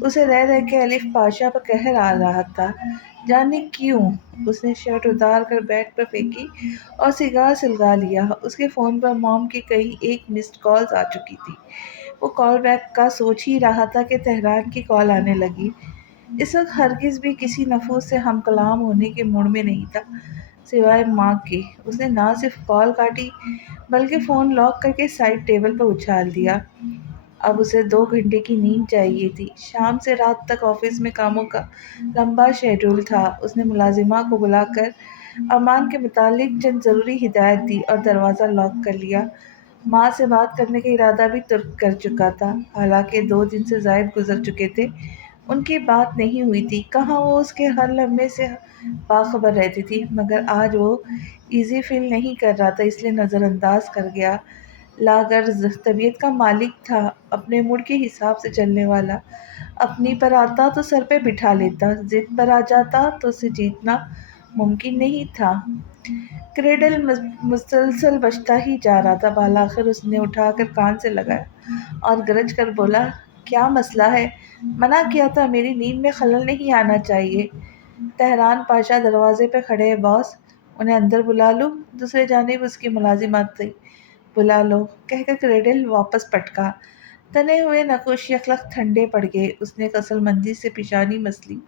اسے رہ رہ کے الف پاشا پر قہر آ رہا تھا۔ جانے کیوں؟ اس نے شرٹ اتار کر بیڈ پر پھینکی اور سگار سلگا لیا۔ اس کے فون پر موم کی کئی ایک مسڈ کالز آ چکی تھی۔ وہ کال بیک کا سوچ ہی رہا تھا کہ تہران کی کال آنے لگی۔ اس وقت ہرگز بھی کسی نفوس سے ہم کلام ہونے کے موڈ میں نہیں تھا سوائے ماں کے۔ اس نے نہ صرف کال کاٹی بلکہ فون لاک کر کے سائڈ ٹیبل پر اچھال دیا۔ اب اسے 2 گھنٹے کی نیند چاہیے تھی۔ شام سے رات تک آفس میں کاموں کا لمبا شیڈول تھا۔ اس نے ملازمہ کو بلا کر امان کے متعلق چند ضروری ہدایات دی اور دروازہ لاک کر لیا۔ ماں سے بات کرنے کا ارادہ بھی ترک کر چکا تھا، حالانکہ 2 دن سے زائد گزر چکے تھے، ان کی بات نہیں ہوئی تھی۔ کہاں وہ اس کے ہر لمحے سے باخبر رہتی تھی، مگر آج وہ ایزی فیل نہیں کر رہا تھا اس لیے نظر انداز کر گیا۔ لاغرض طبیعت کا مالک تھا، اپنے موڈ کے حساب سے چلنے والا۔ اپنی پر آتا تو سر پہ بٹھا لیتا، ضد پر آ جاتا تو اسے جیتنا ممکن نہیں تھا۔ کریڈل مسلسل بجتا ہی جا رہا تھا۔ بالآخر اس نے اٹھا کر کان سے لگایا اور گرج کر بولا، کیا مسئلہ ہے؟ منع کیا تھا، میری نیند میں خلل نہیں آنا چاہیے۔ تہران پاشا دروازے پہ کھڑے ہیں باس، انہیں اندر بلا لوں؟ دوسرے جانب اس کی ملازمات تھی۔ بلا لو کہہ کر کریڈل واپس پٹکا۔ تنے ہوئے نقوش یکلخت ٹھنڈے پڑ گئے۔ اس نے عقل مندی سے پیشانی مسلی،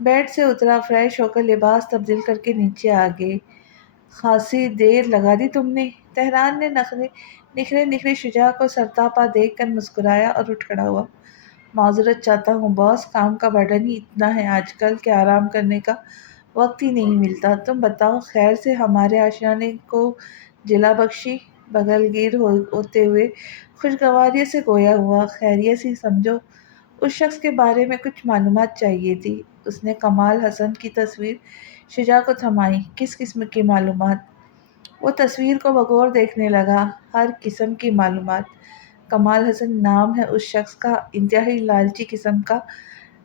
بیڈ سے اترا، فریش ہو کر لباس تبدیل کر کے نیچے آ گئے۔ خاصی دیر لگا دی تم نے؟ تہران نے نکھرے نکھرے شجاع کو سرتاپا دیکھ کر مسکرایا اور اٹھ کھڑا ہوا۔ معذرت چاہتا ہوں باس، کام کا برڈن ہی اتنا ہے آج کل کہ آرام کرنے کا وقت ہی نہیں ملتا۔ تم بتاؤ خیر سے ہمارے آشیانے کو جلا بخشی؟ بغل گیر ہوتے ہوئے خوشگواری سے گویا ہوا۔ خیریت سی سمجھو، اس شخص کے بارے میں کچھ معلومات چاہیے تھی۔ اس نے کمال حسن کی تصویر شجاع کو تھمائی۔ کس قسم کی معلومات؟ وہ تصویر کو بغور دیکھنے لگا۔ ہر قسم کی معلومات۔ کمال حسن نام ہے اس شخص کا، انتہائی لالچی قسم کا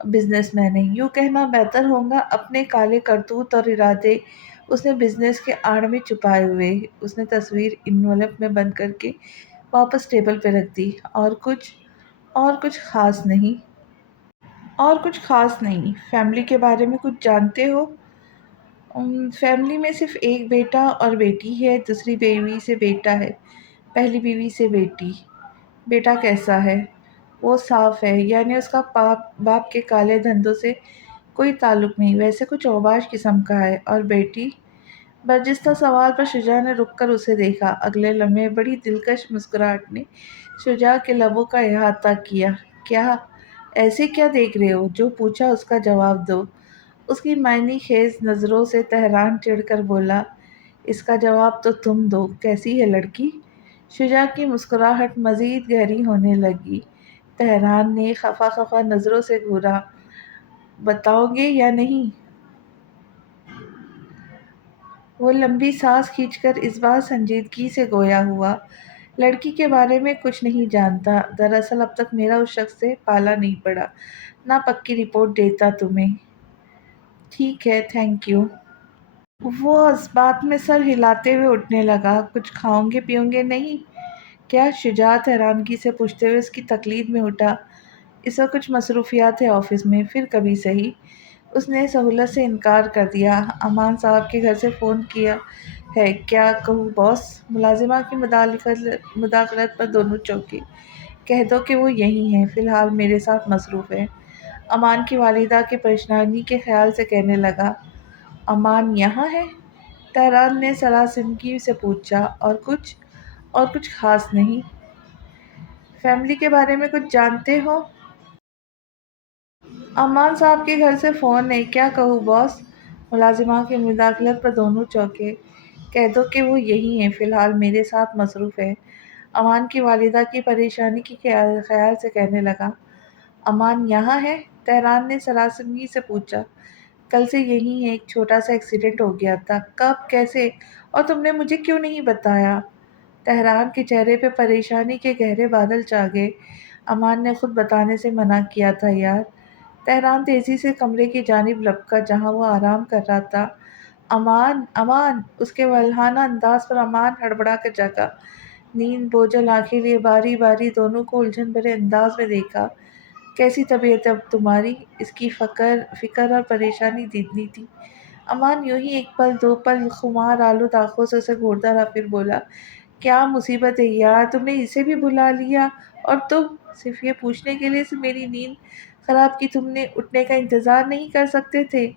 بزنس مین ہے، یوں کہنا بہتر ہوگا۔ اپنے کالے کرتوت اور ارادے اس نے بزنس کے آڑ میں چھپائے ہوئے۔ اس نے تصویر انویلپ میں بند کر کے واپس ٹیبل پہ رکھ دی۔ اور کچھ خاص نہیں؟ اور کچھ خاص نہیں۔ فیملی کے بارے میں کچھ جانتے ہو؟ فیملی میں صرف ایک بیٹا اور بیٹی ہے، دوسری بیوی سے بیٹا ہے، پہلی بیوی سے بیٹی۔ بیٹا کیسا ہے؟ وہ صاف ہے، یعنی اس کا باپ کے کالے دھندوں سے کوئی تعلق نہیں، ویسے کچھ اوباش قسم کا ہے۔ اور بیٹی؟ برجستہ سوال پر شجاع نے رک کر اسے دیکھا۔ اگلے لمحے بڑی دلکش مسکراہٹ نے شجاع کے لبوں کا احاطہ کیا۔ کیا؟ ایسے کیا دیکھ رہے ہو؟ جو پوچھا اس کا جواب دو۔ اس کی معنی خیز نظروں سے تہران چڑھ کر بولا، اس کا جواب تو تم دو۔ کیسی ہے لڑکی؟ شجاع کی مسکراہٹ مزید گہری ہونے لگی۔ تہران نے خفا خفا نظروں سے گھورا، بتاؤ گے یا نہیں؟ وہ لمبی سانس کھینچ کر اس بار سنجیدگی سے گویا ہوا، لڑکی کے بارے میں کچھ نہیں جانتا۔ دراصل اب تک میرا اس شخص سے پالا نہیں پڑا، نہ پکی رپورٹ دیتا تمہیں۔ ٹھیک ہے، تھینک یو۔ وہ اس بات میں سر ہلاتے ہوئے اٹھنے لگا۔ کچھ کھاؤ گے پیو گے نہیں؟ کیا؟ شجاع حیرانگی سے پوچھتے ہوئے اس کی تقلید میں اٹھا۔ اس وقت کچھ مصروفیات ہے آفس میں، پھر کبھی صحیح۔ اس نے سہولت سے انکار کر دیا۔ امان صاحب کے گھر سے فون کیا ہے، کیا کہوں باس؟ ملازمہ کی مداخلت پر دونوں چونکے۔ کہہ دو کہ وہ یہیں ہیں، فی الحال میرے ساتھ مصروف ہیں۔ امان کی والدہ کی پریشانی کے خیال سے کہنے لگا۔ امان یہاں ہے؟ تہران نے سراسیمگی سے پوچھا۔ اور کچھ خاص نہیں۔ فیملی کے بارے میں کچھ جانتے ہو؟ امان صاحب کے گھر سے فون ہے، کیا کہوں باس؟ ملازمہ کی مداخلت پر دونوں چونکے۔ کہہ دو کہ وہ یہیں ہیں، فی الحال میرے ساتھ مصروف ہیں۔ امان کی والدہ کی پریشانی کے خیال سے کہنے لگا۔ امان یہاں ہے؟ تہران نے سراسیمگی سے پوچھا۔ کل سے یہیں ہے، ایک چھوٹا سا ایکسیڈنٹ ہو گیا تھا۔ کب؟ کیسے؟ اور تم نے مجھے کیوں نہیں بتایا؟ تہران کے چہرے پہ پریشانی کے گہرے بادل چھا گئے۔ امان نے خود بتانے سے منع کیا تھا یار۔ تہران تیزی سے کمرے کی جانب لپکا جہاں وہ آرام کر رہا تھا۔ امان، امان! اس کے ولہانہ انداز پر امان ہڑبڑا کر جاگا۔ نیند بوجھل آنکھیں لیے باری باری دونوں کو الجھن بھرے انداز میں دیکھا۔ کیسی طبیعت ہے اب تمہاری؟ اس کی فکر اور پریشانی دیدنی تھی۔ امان یوں ہی ایک پل دو پل خمار آلود آنکھوں سے اسے گھورتا رہا، پھر بولا، کیا مصیبت ہے یار، تم نے اسے بھی بلا لیا؟ اور تم؟ صرف یہ پوچھنے کے لیے میری نیند خراب کی تم نے اٹھنے کا انتظار نہیں کر سکتے تھے؟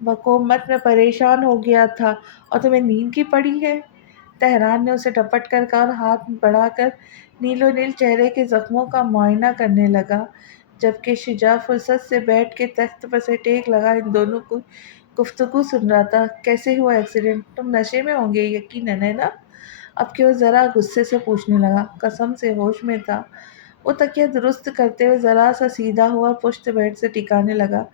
بقومت میں پریشان ہو گیا تھا اور تمہیں نیند کی پڑی ہے؟ تہران نے اسے ڈپٹ کر کہا اور ہاتھ بڑھا کر نیلو نیل چہرے کے زخموں کا معائنہ کرنے لگا، جبکہ شجاع فرصت سے بیٹھ کے تخت پر سے ٹیک لگا ان دونوں کو گفتگو سن رہا تھا۔ کیسے ہوا ایکسیڈنٹ؟ تم نشے میں ہوں گے یقیناً، ہے نا؟ اب کہ وہ ذرا غصے سے پوچھنے لگا۔ قسم سے ہوش میں تھا۔ وہ تکیہ درست کرتے ہوئے ذرا سا سیدھا ہوا، پشت بیڈ سے ٹکانے لگا۔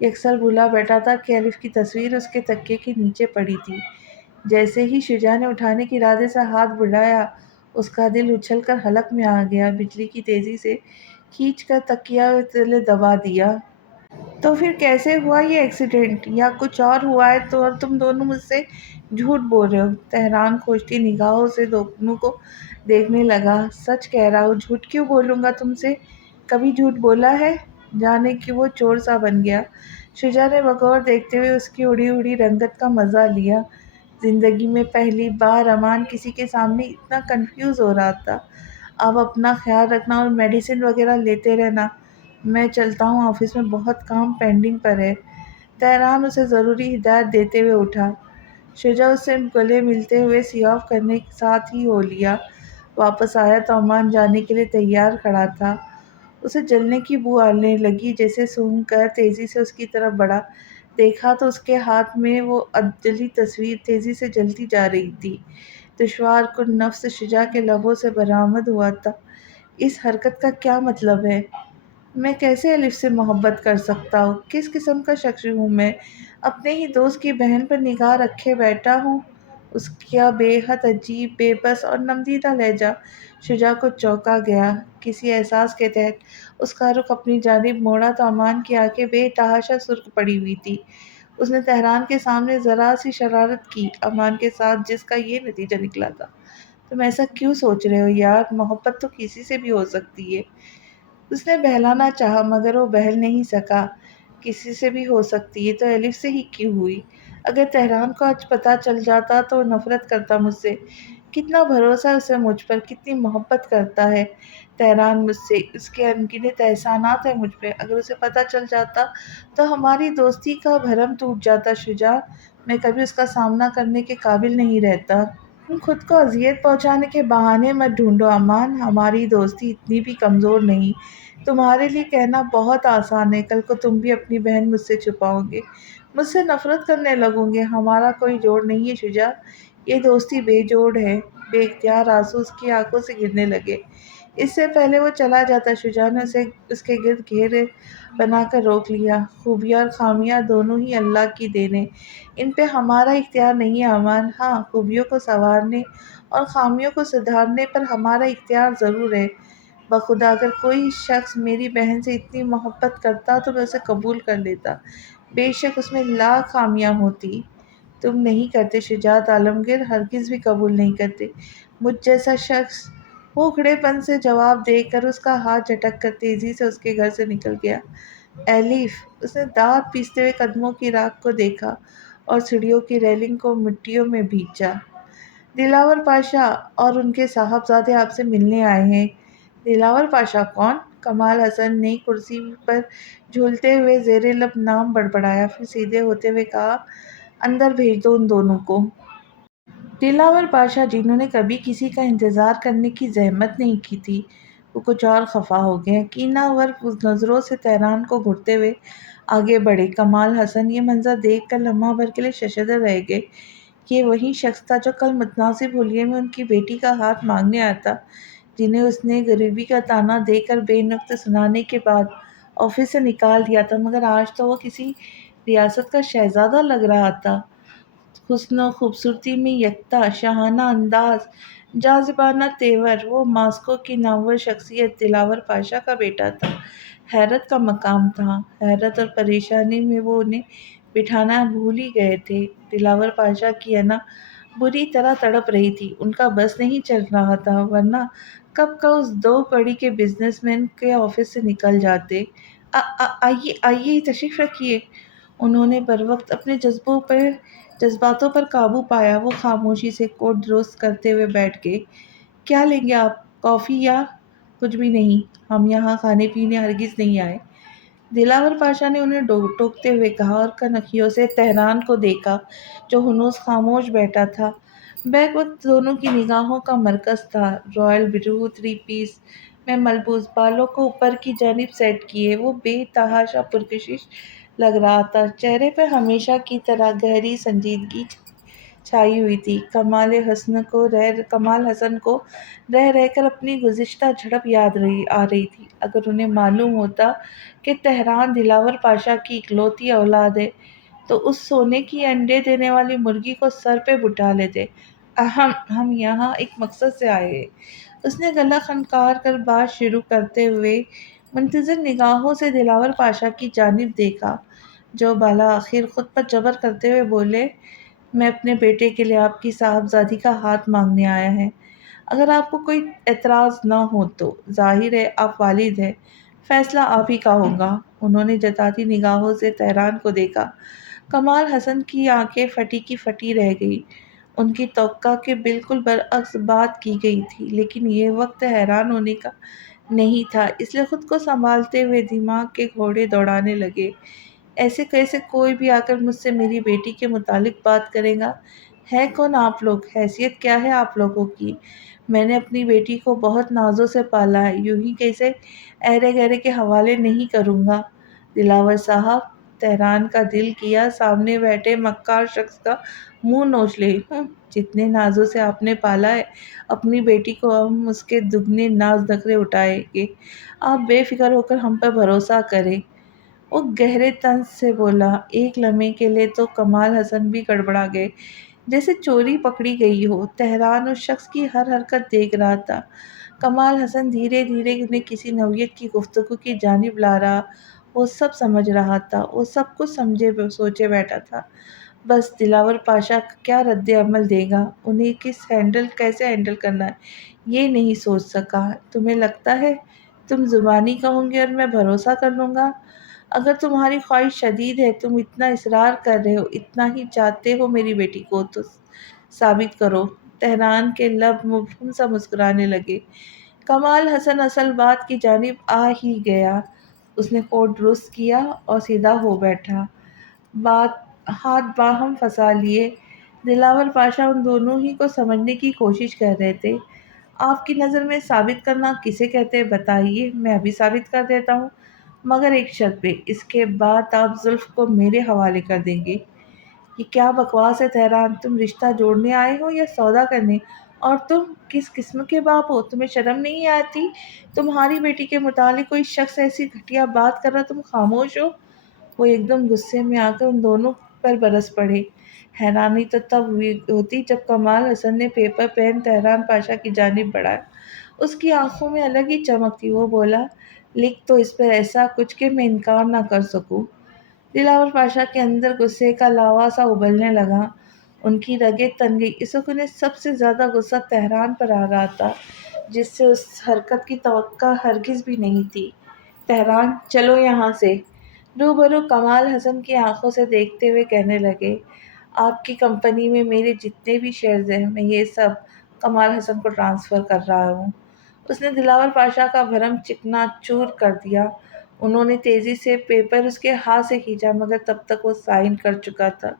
یکسر بھولا بیٹھا تھا کہ الف کی تصویر اس کے تکیے کے نیچے پڑی تھی۔ جیسے ہی شجاع نے اٹھانے کے ارادے سے ہاتھ بڑھایا، اس کا دل اچھل کر حلق میں آ گیا۔ بجلی کی تیزی سے کھینچ کر تکیہ تلے دبا دیا۔ تو پھر کیسے ہوا یہ ایکسیڈنٹ؟ یا کچھ اور ہوا ہے تو اور تم دونوں مجھ سے جھوٹ بول رہے ہو؟ تہران کھوجتی نگاہوں سے دونوں کو دیکھنے لگا۔ سچ کہہ رہا ہوں، جھوٹ کیوں بولوں گا تم سے؟ کبھی جھوٹ بولا ہے؟ جانے کہ وہ چور سا بن گیا۔ شجاع نے بغور دیکھتے ہوئے اس کی اڑی اڑی رنگت کا مزہ لیا۔ زندگی میں پہلی بار امان کسی کے سامنے اتنا کنفیوز ہو رہا تھا۔ اب اپنا خیال رکھنا اور میڈیسن وغیرہ لیتے رہنا۔ میں چلتا ہوں، آفس میں بہت کام پینڈنگ پر ہے۔ تہران اسے ضروری ہدایت دیتے ہوئے اٹھا۔ شجاع اس سے گلے ملتے ہوئے سی آف کرنے کے ساتھ ہی ہو لیا۔ واپس آیا تو امان جانے کے لیے تیار کھڑا تھا۔ اسے جلنے کی بو آنے لگی، جیسے سونگھ کر تیزی سے اس کی طرف بڑھا۔ دیکھا تو اس کے ہاتھ میں وہ ادلی تصویر تیزی سے جلتی جا رہی تھی۔ دشوار کن نفس شجاع کے لبوں سے برآمد ہوا تھا۔ اس حرکت کا کیا مطلب ہے؟ میں کیسے الف سے محبت کر سکتا ہوں؟ کس قسم کا شخص ہوں میں؟ اپنے ہی دوست کی بہن پر نگاہ رکھے بیٹھا ہوں۔ اس کا بے حد عجیب، بے بس اور نمدیدہ لہجہ شجاع کو چونکا گیا۔ کسی احساس کے تحت اس کا رخ اپنی جانب موڑا تو امان کی آنکھیں بے تحاشا سرخ پڑی ہوئی تھی۔ اس نے تہران کے سامنے ذرا سی شرارت کی، امان کے ساتھ، جس کا یہ نتیجہ نکلا تھا۔ تم ایسا کیوں سوچ رہے ہو یار؟ محبت تو کسی سے بھی ہو سکتی ہے۔ اس نے بہلانا چاہا مگر وہ بہل نہیں سکا۔ کسی سے بھی ہو سکتی ہے تو الف سے ہی کیوں ہوئی؟ اگر تہران کو آج پتہ چل جاتا تو وہ نفرت کرتا مجھ سے۔ کتنا بھروسہ ہے اسے مجھ پر، کتنی محبت کرتا ہے تہران مجھ سے، اس کے انگنت احسانات ہیں مجھ پہ۔ اگر اسے پتہ چل جاتا تو ہماری دوستی کا بھرم ٹوٹ جاتا شجاع۔ میں کبھی اس کا سامنا کرنے کے قابل نہیں رہتا۔ تم خود کو اذیت پہنچانے کے بہانے مت ڈھونڈو امان، ہماری دوستی اتنی بھی کمزور نہیں۔ تمہارے لیے کہنا بہت آسان ہے، کل کو تم بھی اپنی بہن مجھ سے چھپاؤ گے، مجھ سے نفرت کرنے لگو گے۔ ہمارا کوئی جوڑ نہیں ہے شجاع، یہ دوستی بے جوڑ ہے۔ بے اختیار آنسو اس کی آنکھوں سے گرنے لگے۔ اس سے پہلے وہ چلا جاتا شجاع نے اسے اس کے گرد گھیرے بنا کر روک لیا۔ خوبیاں اور خامیاں دونوں ہی اللہ کی دین ہیں، ان پہ ہمارا اختیار نہیں ہے امان۔ ہاں، خوبیوں کو سنوارنے اور خامیوں کو سدھارنے پر ہمارا اختیار ضرور ہے۔ بخدا اگر کوئی شخص میری بہن سے اتنی محبت کرتا تو میں اسے قبول کر لیتا، بے شک اس میں لاکھ خامیاں ہوتی۔ تم نہیں کرتے شجاعت عالمگیر، ہرگز بھی قبول نہیں کرتے مجھ جیسا شخص۔ وہ اکھڑے پن سے جواب دے کر اس کا ہاتھ جھٹک کر تیزی سے اس کے گھر سے نکل گیا۔ الف، اس نے دانت پیستے ہوئے قدموں کی راکھ کو دیکھا اور سیڑھیوں کی ریلنگ کو مٹیوں میں بھینچا۔ دلاور پاشا اور ان کے صاحبزادے آپ سے ملنے آئے ہیں۔ دلاور پاشا کون؟ کمال حسن نے کرسی پر جھولتے ہوئے زیر لب نام بڑبڑایا، پھر سیدھے ہوتے ہوئے کہا، اندر بھیج دو ان دونوں کو۔ دلاور پاشا، جنہوں نے کبھی کسی کا انتظار کرنے کی زحمت نہیں کی تھی، وہ کچھ اور خفا ہو گئے۔ کینہ ور نظروں سے تہران کو گھورتے ہوئے آگے بڑھے۔ کمال حسن یہ منظر دیکھ کر لمحہ بھر کے لیے ششدر رہ گئے۔ یہ وہی شخص تھا جو کل متناسب حلیے میں ان کی بیٹی کا ہاتھ مانگنے آیا تھا، جنہیں اس نے غریبی کا طعنہ دے کر بے نقط سنانے کے بعد آفس سے نکال دیا تھا، مگر آج تو وہ کسی ریاست کا شہزادہ لگ رہا تھا۔ حسن و خوبصورتی میں یکتا، شاہانہ انداز، جاذبانہ تیور، وہ ماسکو کی نامور شخصیت دلاور پاشا کا بیٹا تھا۔ حیرت کا مقام تھا۔ حیرت اور پریشانی میں وہ انہیں بٹھانا بھول ہی گئے تھے۔ دلاور پاشا کی انا بری طرح تڑپ رہی تھی، ان کا بس نہیں چل رہا تھا، ورنہ کب کا اس دو کڑی کے بزنس مین کے آفس سے نکل جاتے۔ آئیے آئیے، تشریف رکھیے۔ انہوں نے بروقت اپنے جذباتوں پر قابو پایا۔ وہ خاموشی سے کوٹ درست کرتے ہوئے بیٹھ گئے۔ کیا لیں گے آپ؟ کافی یا کچھ بھی نہیں؟ ہم یہاں کھانے پینے ہرگز نہیں آئے۔ دلاور پاشا نے انہیں ٹوکتے ہوئے کہا اور کنکھیوں سے تہران کو دیکھا جو ہنوز خاموش بیٹھا تھا۔ بیک وقت دونوں کی نگاہوں کا مرکز تھا۔ رائل بلو 3 پیس میں ملبوس، بالوں کو اوپر کی جانب سیٹ کیے، وہ بے تحاشا پرکشش لگ رہا تھا۔ چہرے پر ہمیشہ کی طرح گہری سنجیدگی چھائی ہوئی تھی۔ کمال حسن کو رہ رہ کر اپنی گزشتہ جھڑپ یاد آ رہی تھی۔ اگر انہیں معلوم ہوتا کہ تہران دلاور پاشا کی اکلوتی اولاد ہے تو اس سونے کی انڈے دینے والی مرغی کو سر پہ بٹھا لیتے۔ ہم یہاں ایک مقصد سے آئے ہیں۔ اس نے گلا خنکار کر بات شروع کرتے ہوئے منتظر نگاہوں سے دلاور پاشا کی جانب دیکھا، جو بالآخر خود پر جبر کرتے ہوئے بولے، میں اپنے بیٹے کے لیے آپ کی صاحبزادی کا ہاتھ مانگنے آیا ہے، اگر آپ کو کوئی اعتراض نہ ہو تو۔ ظاہر ہے آپ والد ہیں، فیصلہ آپ ہی کا ہوگا۔ انہوں نے جتاتی نگاہوں سے تہران کو دیکھا۔ کمال حسن کی آنکھیں پھٹی کی پھٹی رہ گئی۔ ان کی توقع کے بالکل برعکس بات کی گئی تھی، لیکن یہ وقت حیران ہونے کا نہیں تھا، اس لیے خود کو سنبھالتے ہوئے دماغ کے گھوڑے دوڑانے لگے۔ ایسے کیسے کوئی بھی آ کر مجھ سے میری بیٹی کے متعلق بات کرے گا؟ ہے کون آپ لوگ؟ حیثیت کیا ہے آپ لوگوں کی؟ میں نے اپنی بیٹی کو بہت نازوں سے پالا ہے، یوں ہی کیسے ایرے گہرے کے حوالے نہیں کروں گا۔ دلاور صاحب، تہران کا دل کیا سامنے بیٹھے مکار شخص کا منہ نوچ لے۔ جتنے نازوں سے آپ نے پالا ہے اپنی بیٹی کو، ہم اس کے دگنے ناز نخرے اٹھائیں گے۔ آپ بے فکر ہو کر ہم پر بھروسہ کریں۔ وہ گہرے طنز سے بولا۔ ایک لمحے کے لیے تو کمال حسن بھی گڑبڑا گئے، جیسے چوری پکڑی گئی ہو۔ تہران اس شخص کی ہر حرکت دیکھ رہا تھا۔ کمال حسن دھیرے دھیرے انہیں کسی نوعیت کی گفتگو کی جانب لا رہا۔ وہ سب سمجھ رہا تھا، وہ سب کچھ سمجھے سوچے بیٹھا تھا۔ بس دلاور پاشا کیا رد عمل دے گا، انہیں کیسے ہینڈل کرنا ہے، یہ نہیں سوچ سکا۔ تمہیں لگتا ہے تم زبانی کہوں گے اور میں بھروسہ کر لوں گا؟ اگر تمہاری خواہش شدید ہے، تم اتنا اصرار کر رہے ہو، اتنا ہی چاہتے ہو میری بیٹی کو، تو ثابت کرو۔ تہران کے لب مبہم سا مسکرانے لگے۔ کمال حسن اصل بات کی جانب آ ہی گیا۔ اس نے کوٹ درست کیا اور سیدھا ہو بیٹھا، ہاتھ باہم پھنسا لیے۔ دلاور پاشا ان دونوں ہی کو سمجھنے کی کوشش کر رہے تھے۔ آپ کی نظر میں ثابت کرنا کسے کہتے ہیں بتائیے، میں ابھی ثابت کر دیتا ہوں، مگر ایک شرط پہ، اس کے بعد آپ زلف کو میرے حوالے کر دیں گے۔ یہ کیا بکواس ہے تہران؟ تم رشتہ جوڑنے آئے ہو یا سودا کرنے؟ اور تم کس قسم کے باپ ہو؟ تمہیں شرم نہیں آتی؟ تمہاری بیٹی کے متعلق کوئی شخص ایسی گھٹیا بات کر رہا، تم خاموش ہو؟ وہ ایک دم غصے میں آ کر ان دونوں پر برس پڑے۔ حیرانی تو تب ہوتی جب کمال حسن نے پیپر پین تہران پاشا کی جانب بڑھایا۔ اس کی آنکھوں میں الگ ہی چمک تھی۔ وہ بولا، لکھ تو اس پر ایسا کچھ کہ میں انکار نہ کر سکوں۔ دلاور پاشا کے اندر غصے کا لاوا سا ابلنے لگا۔ ان کی رگیں تن گئی۔ اس وقت انہیں سب سے زیادہ غصہ تہران پر آ رہا تھا، جس سے اس حرکت کی توقع ہرگز بھی نہیں تھی۔ تہران، چلو یہاں سے۔ روبرو کمال حسن کی آنکھوں سے دیکھتے ہوئے کہنے لگے، آپ کی کمپنی میں میرے جتنے بھی شیئرز ہیں، میں یہ سب کمال حسن کو ٹرانسفر کر رہا ہوں۔ اس نے دلاور پاشا کا بھرم چکنا چور کر دیا۔ انہوں نے تیزی سے پیپر اس کے ہاتھ سے کھینچا، مگر تب تک وہ سائن کر چکا تھا۔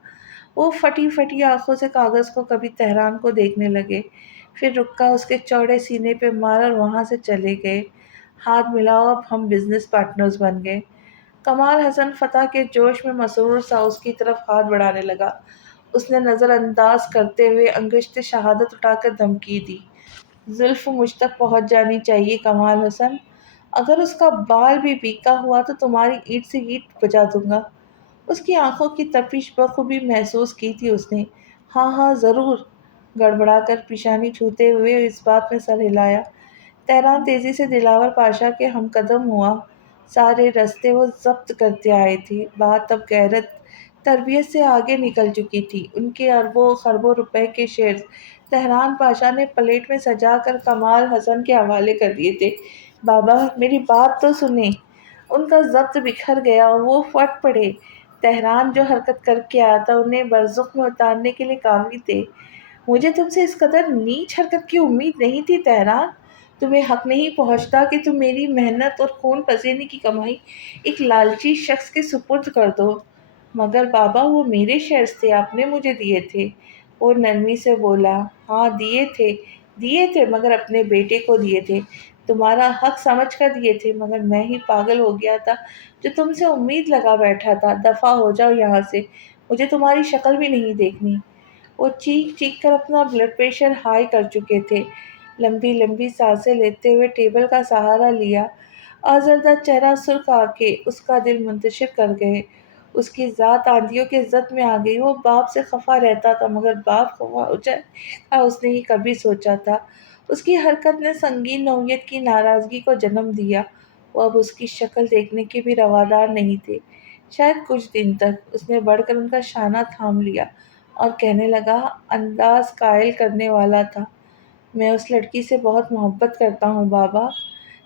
وہ پھٹی پھٹی آنکھوں سے کاغذ کو کبھی تہران کو دیکھنے لگے، پھر رکا اس کے چوڑے سینے پہ مارا اور وہاں سے چلے گئے۔ ہاتھ ملاؤ، اب ہم بزنس پارٹنرز بن گئے۔ کمال حسن فتح کے جوش میں مسرور سا اس کی طرف ہاتھ بڑھانے لگا۔ اس نے نظر انداز کرتے ہوئے انگشت شہادت اٹھا کر دھمکی دی، زلف مجھ تک پہنچ جانی چاہیے کمال حسن، اگر اس کا بال بھی بیکا ہوا تو تمہاری اینٹ سے اینٹ بجا دوں گا۔ اس کی آنکھوں کی تپش بخوبی محسوس کی تھی اس نے۔ ہاں ہاں ضرور، گڑبڑا کر پیشانی چھوتے ہوئے اس بات میں سر ہلایا۔ تہران تیزی سے دلاور پاشا کے ہم قدم ہوا۔ سارے رستے وہ ضبط کرتے آئے تھے۔ بات اب غیرت تربیت سے آگے نکل چکی تھی۔ ان کے اربوں خربوں روپے کے شیئرز تہران پاشا نے پلیٹ میں سجا کر کمال حسن کے حوالے کر دیے تھے۔ بابا، میری بات تو سنیں۔ ان کا ضبط بکھر گیا اور وہ پھٹ پڑے۔ تہران جو حرکت کر کے آیا تھا انہیں برزخ میں اتارنے کے لیے کافی تھے۔ مجھے تم سے اس قدر نیچ حرکت کی امید نہیں تھی تہران۔ تمہیں حق نہیں پہنچتا کہ تم میری محنت اور خون پسینے کی کمائی ایک لالچی شخص کے سپرد کر دو۔ مگر بابا، وہ میرے شیئرز تھے، آپ نے مجھے دیے تھے۔ وہ نرمی سے بولا، ہاں دیے تھے مگر اپنے بیٹے کو دیے تھے، تمہارا حق سمجھ کر دیے تھے، مگر میں ہی پاگل ہو گیا تھا جو تم سے امید لگا بیٹھا تھا۔ دفع ہو جاؤ یہاں سے، مجھے تمہاری شکل بھی نہیں دیکھنی۔ وہ چیخ چیخ کر اپنا بلڈ پریشر ہائی کر چکے تھے۔ لمبی لمبی سانسیں لیتے ہوئے ٹیبل کا سہارا لیا۔ آزردہ چہرہ، سرخ آنکھیں اس کا دل منتشر کر گئے۔ اس کی ذات آندھیوں کے زد میں آ گئی۔ وہ باپ سے خفا رہتا تھا، مگر باپ خفا ہو جائے گا اس نے ہی کبھی سوچا تھا؟ اس کی حرکت نے سنگین نوعیت کی ناراضگی کو جنم دیا۔ وہ اب اس کی شکل دیکھنے کے بھی روادار نہیں تھے، شاید کچھ دن تک۔ اس نے بڑھ کر ان کا شانہ تھام لیا اور کہنے لگا، انداز قائل کرنے والا تھا، میں اس لڑکی سے بہت محبت کرتا ہوں بابا۔